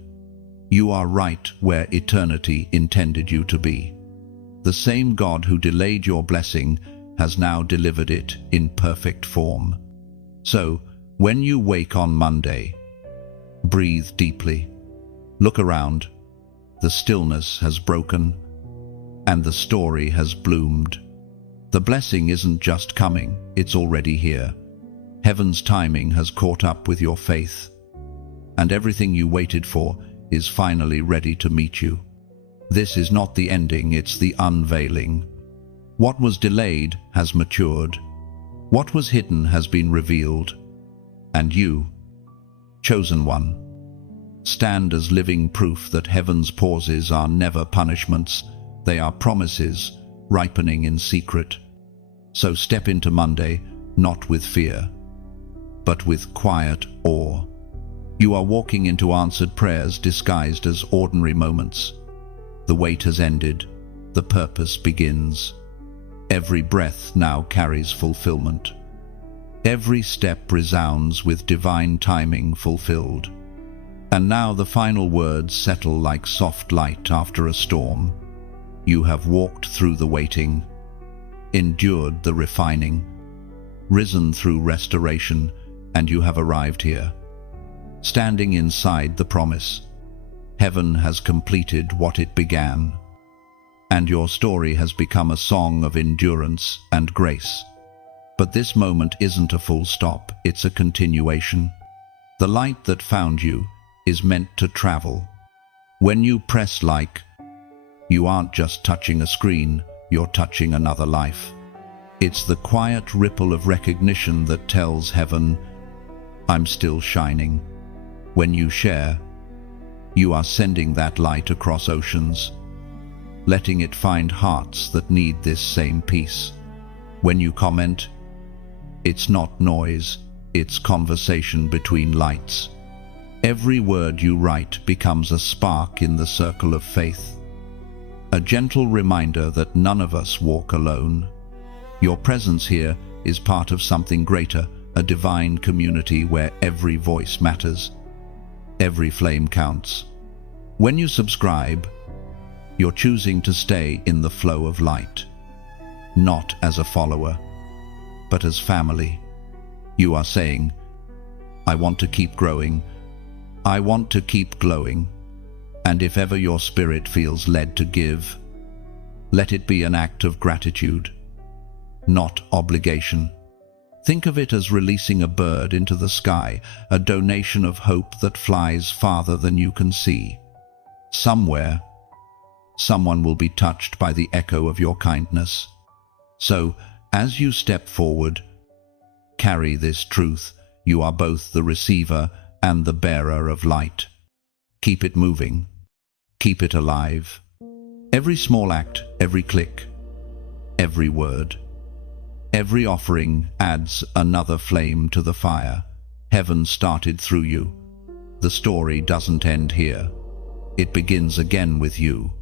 You are right where eternity intended you to be. The same God who delayed your blessing has now delivered it in perfect form. So, when you wake on Monday, breathe deeply. Look around. The stillness has broken, and the story has bloomed. The blessing isn't just coming, it's already here. Heaven's timing has caught up with your faith, and everything you waited for is finally ready to meet you. This is not the ending, it's the unveiling. What was delayed has matured. What was hidden has been revealed. And you, chosen one, stand as living proof that heaven's pauses are never punishments, they are promises ripening in secret. So step into Monday, not with fear, but with quiet awe. You are walking into answered prayers disguised as ordinary moments. The wait has ended, the purpose begins. Every breath now carries fulfillment. Every step resounds with divine timing fulfilled. And now the final words settle like soft light after a storm. You have walked through the waiting, endured the refining, risen through restoration, and you have arrived here. Standing inside the promise, heaven has completed what it began, and your story has become a song of endurance and grace. But this moment isn't a full stop, it's a continuation. The light that found you is meant to travel. When you press like, you aren't just touching a screen, you're touching another life. It's the quiet ripple of recognition that tells heaven, I'm still shining. When you share, you are sending that light across oceans, letting it find hearts that need this same peace. When you comment, it's not noise, it's conversation between lights. Every word you write becomes a spark in the circle of faith, a gentle reminder that none of us walk alone. Your presence here is part of something greater, a divine community where every voice matters. Every flame counts. When you subscribe, you're choosing to stay in the flow of light, not as a follower, but as family. You are saying, I want to keep growing. I want to keep glowing. And if ever your spirit feels led to give, let it be an act of gratitude, not obligation. Think of it as releasing a bird into the sky, a donation of hope that flies farther than you can see. Somewhere, someone will be touched by the echo of your kindness. So, as you step forward, carry this truth: you are both the receiver and the bearer of light. Keep it moving. Keep it alive. Every small act, every click, every word, every offering adds another flame to the fire. Heaven started through you. The story doesn't end here. It begins again with you.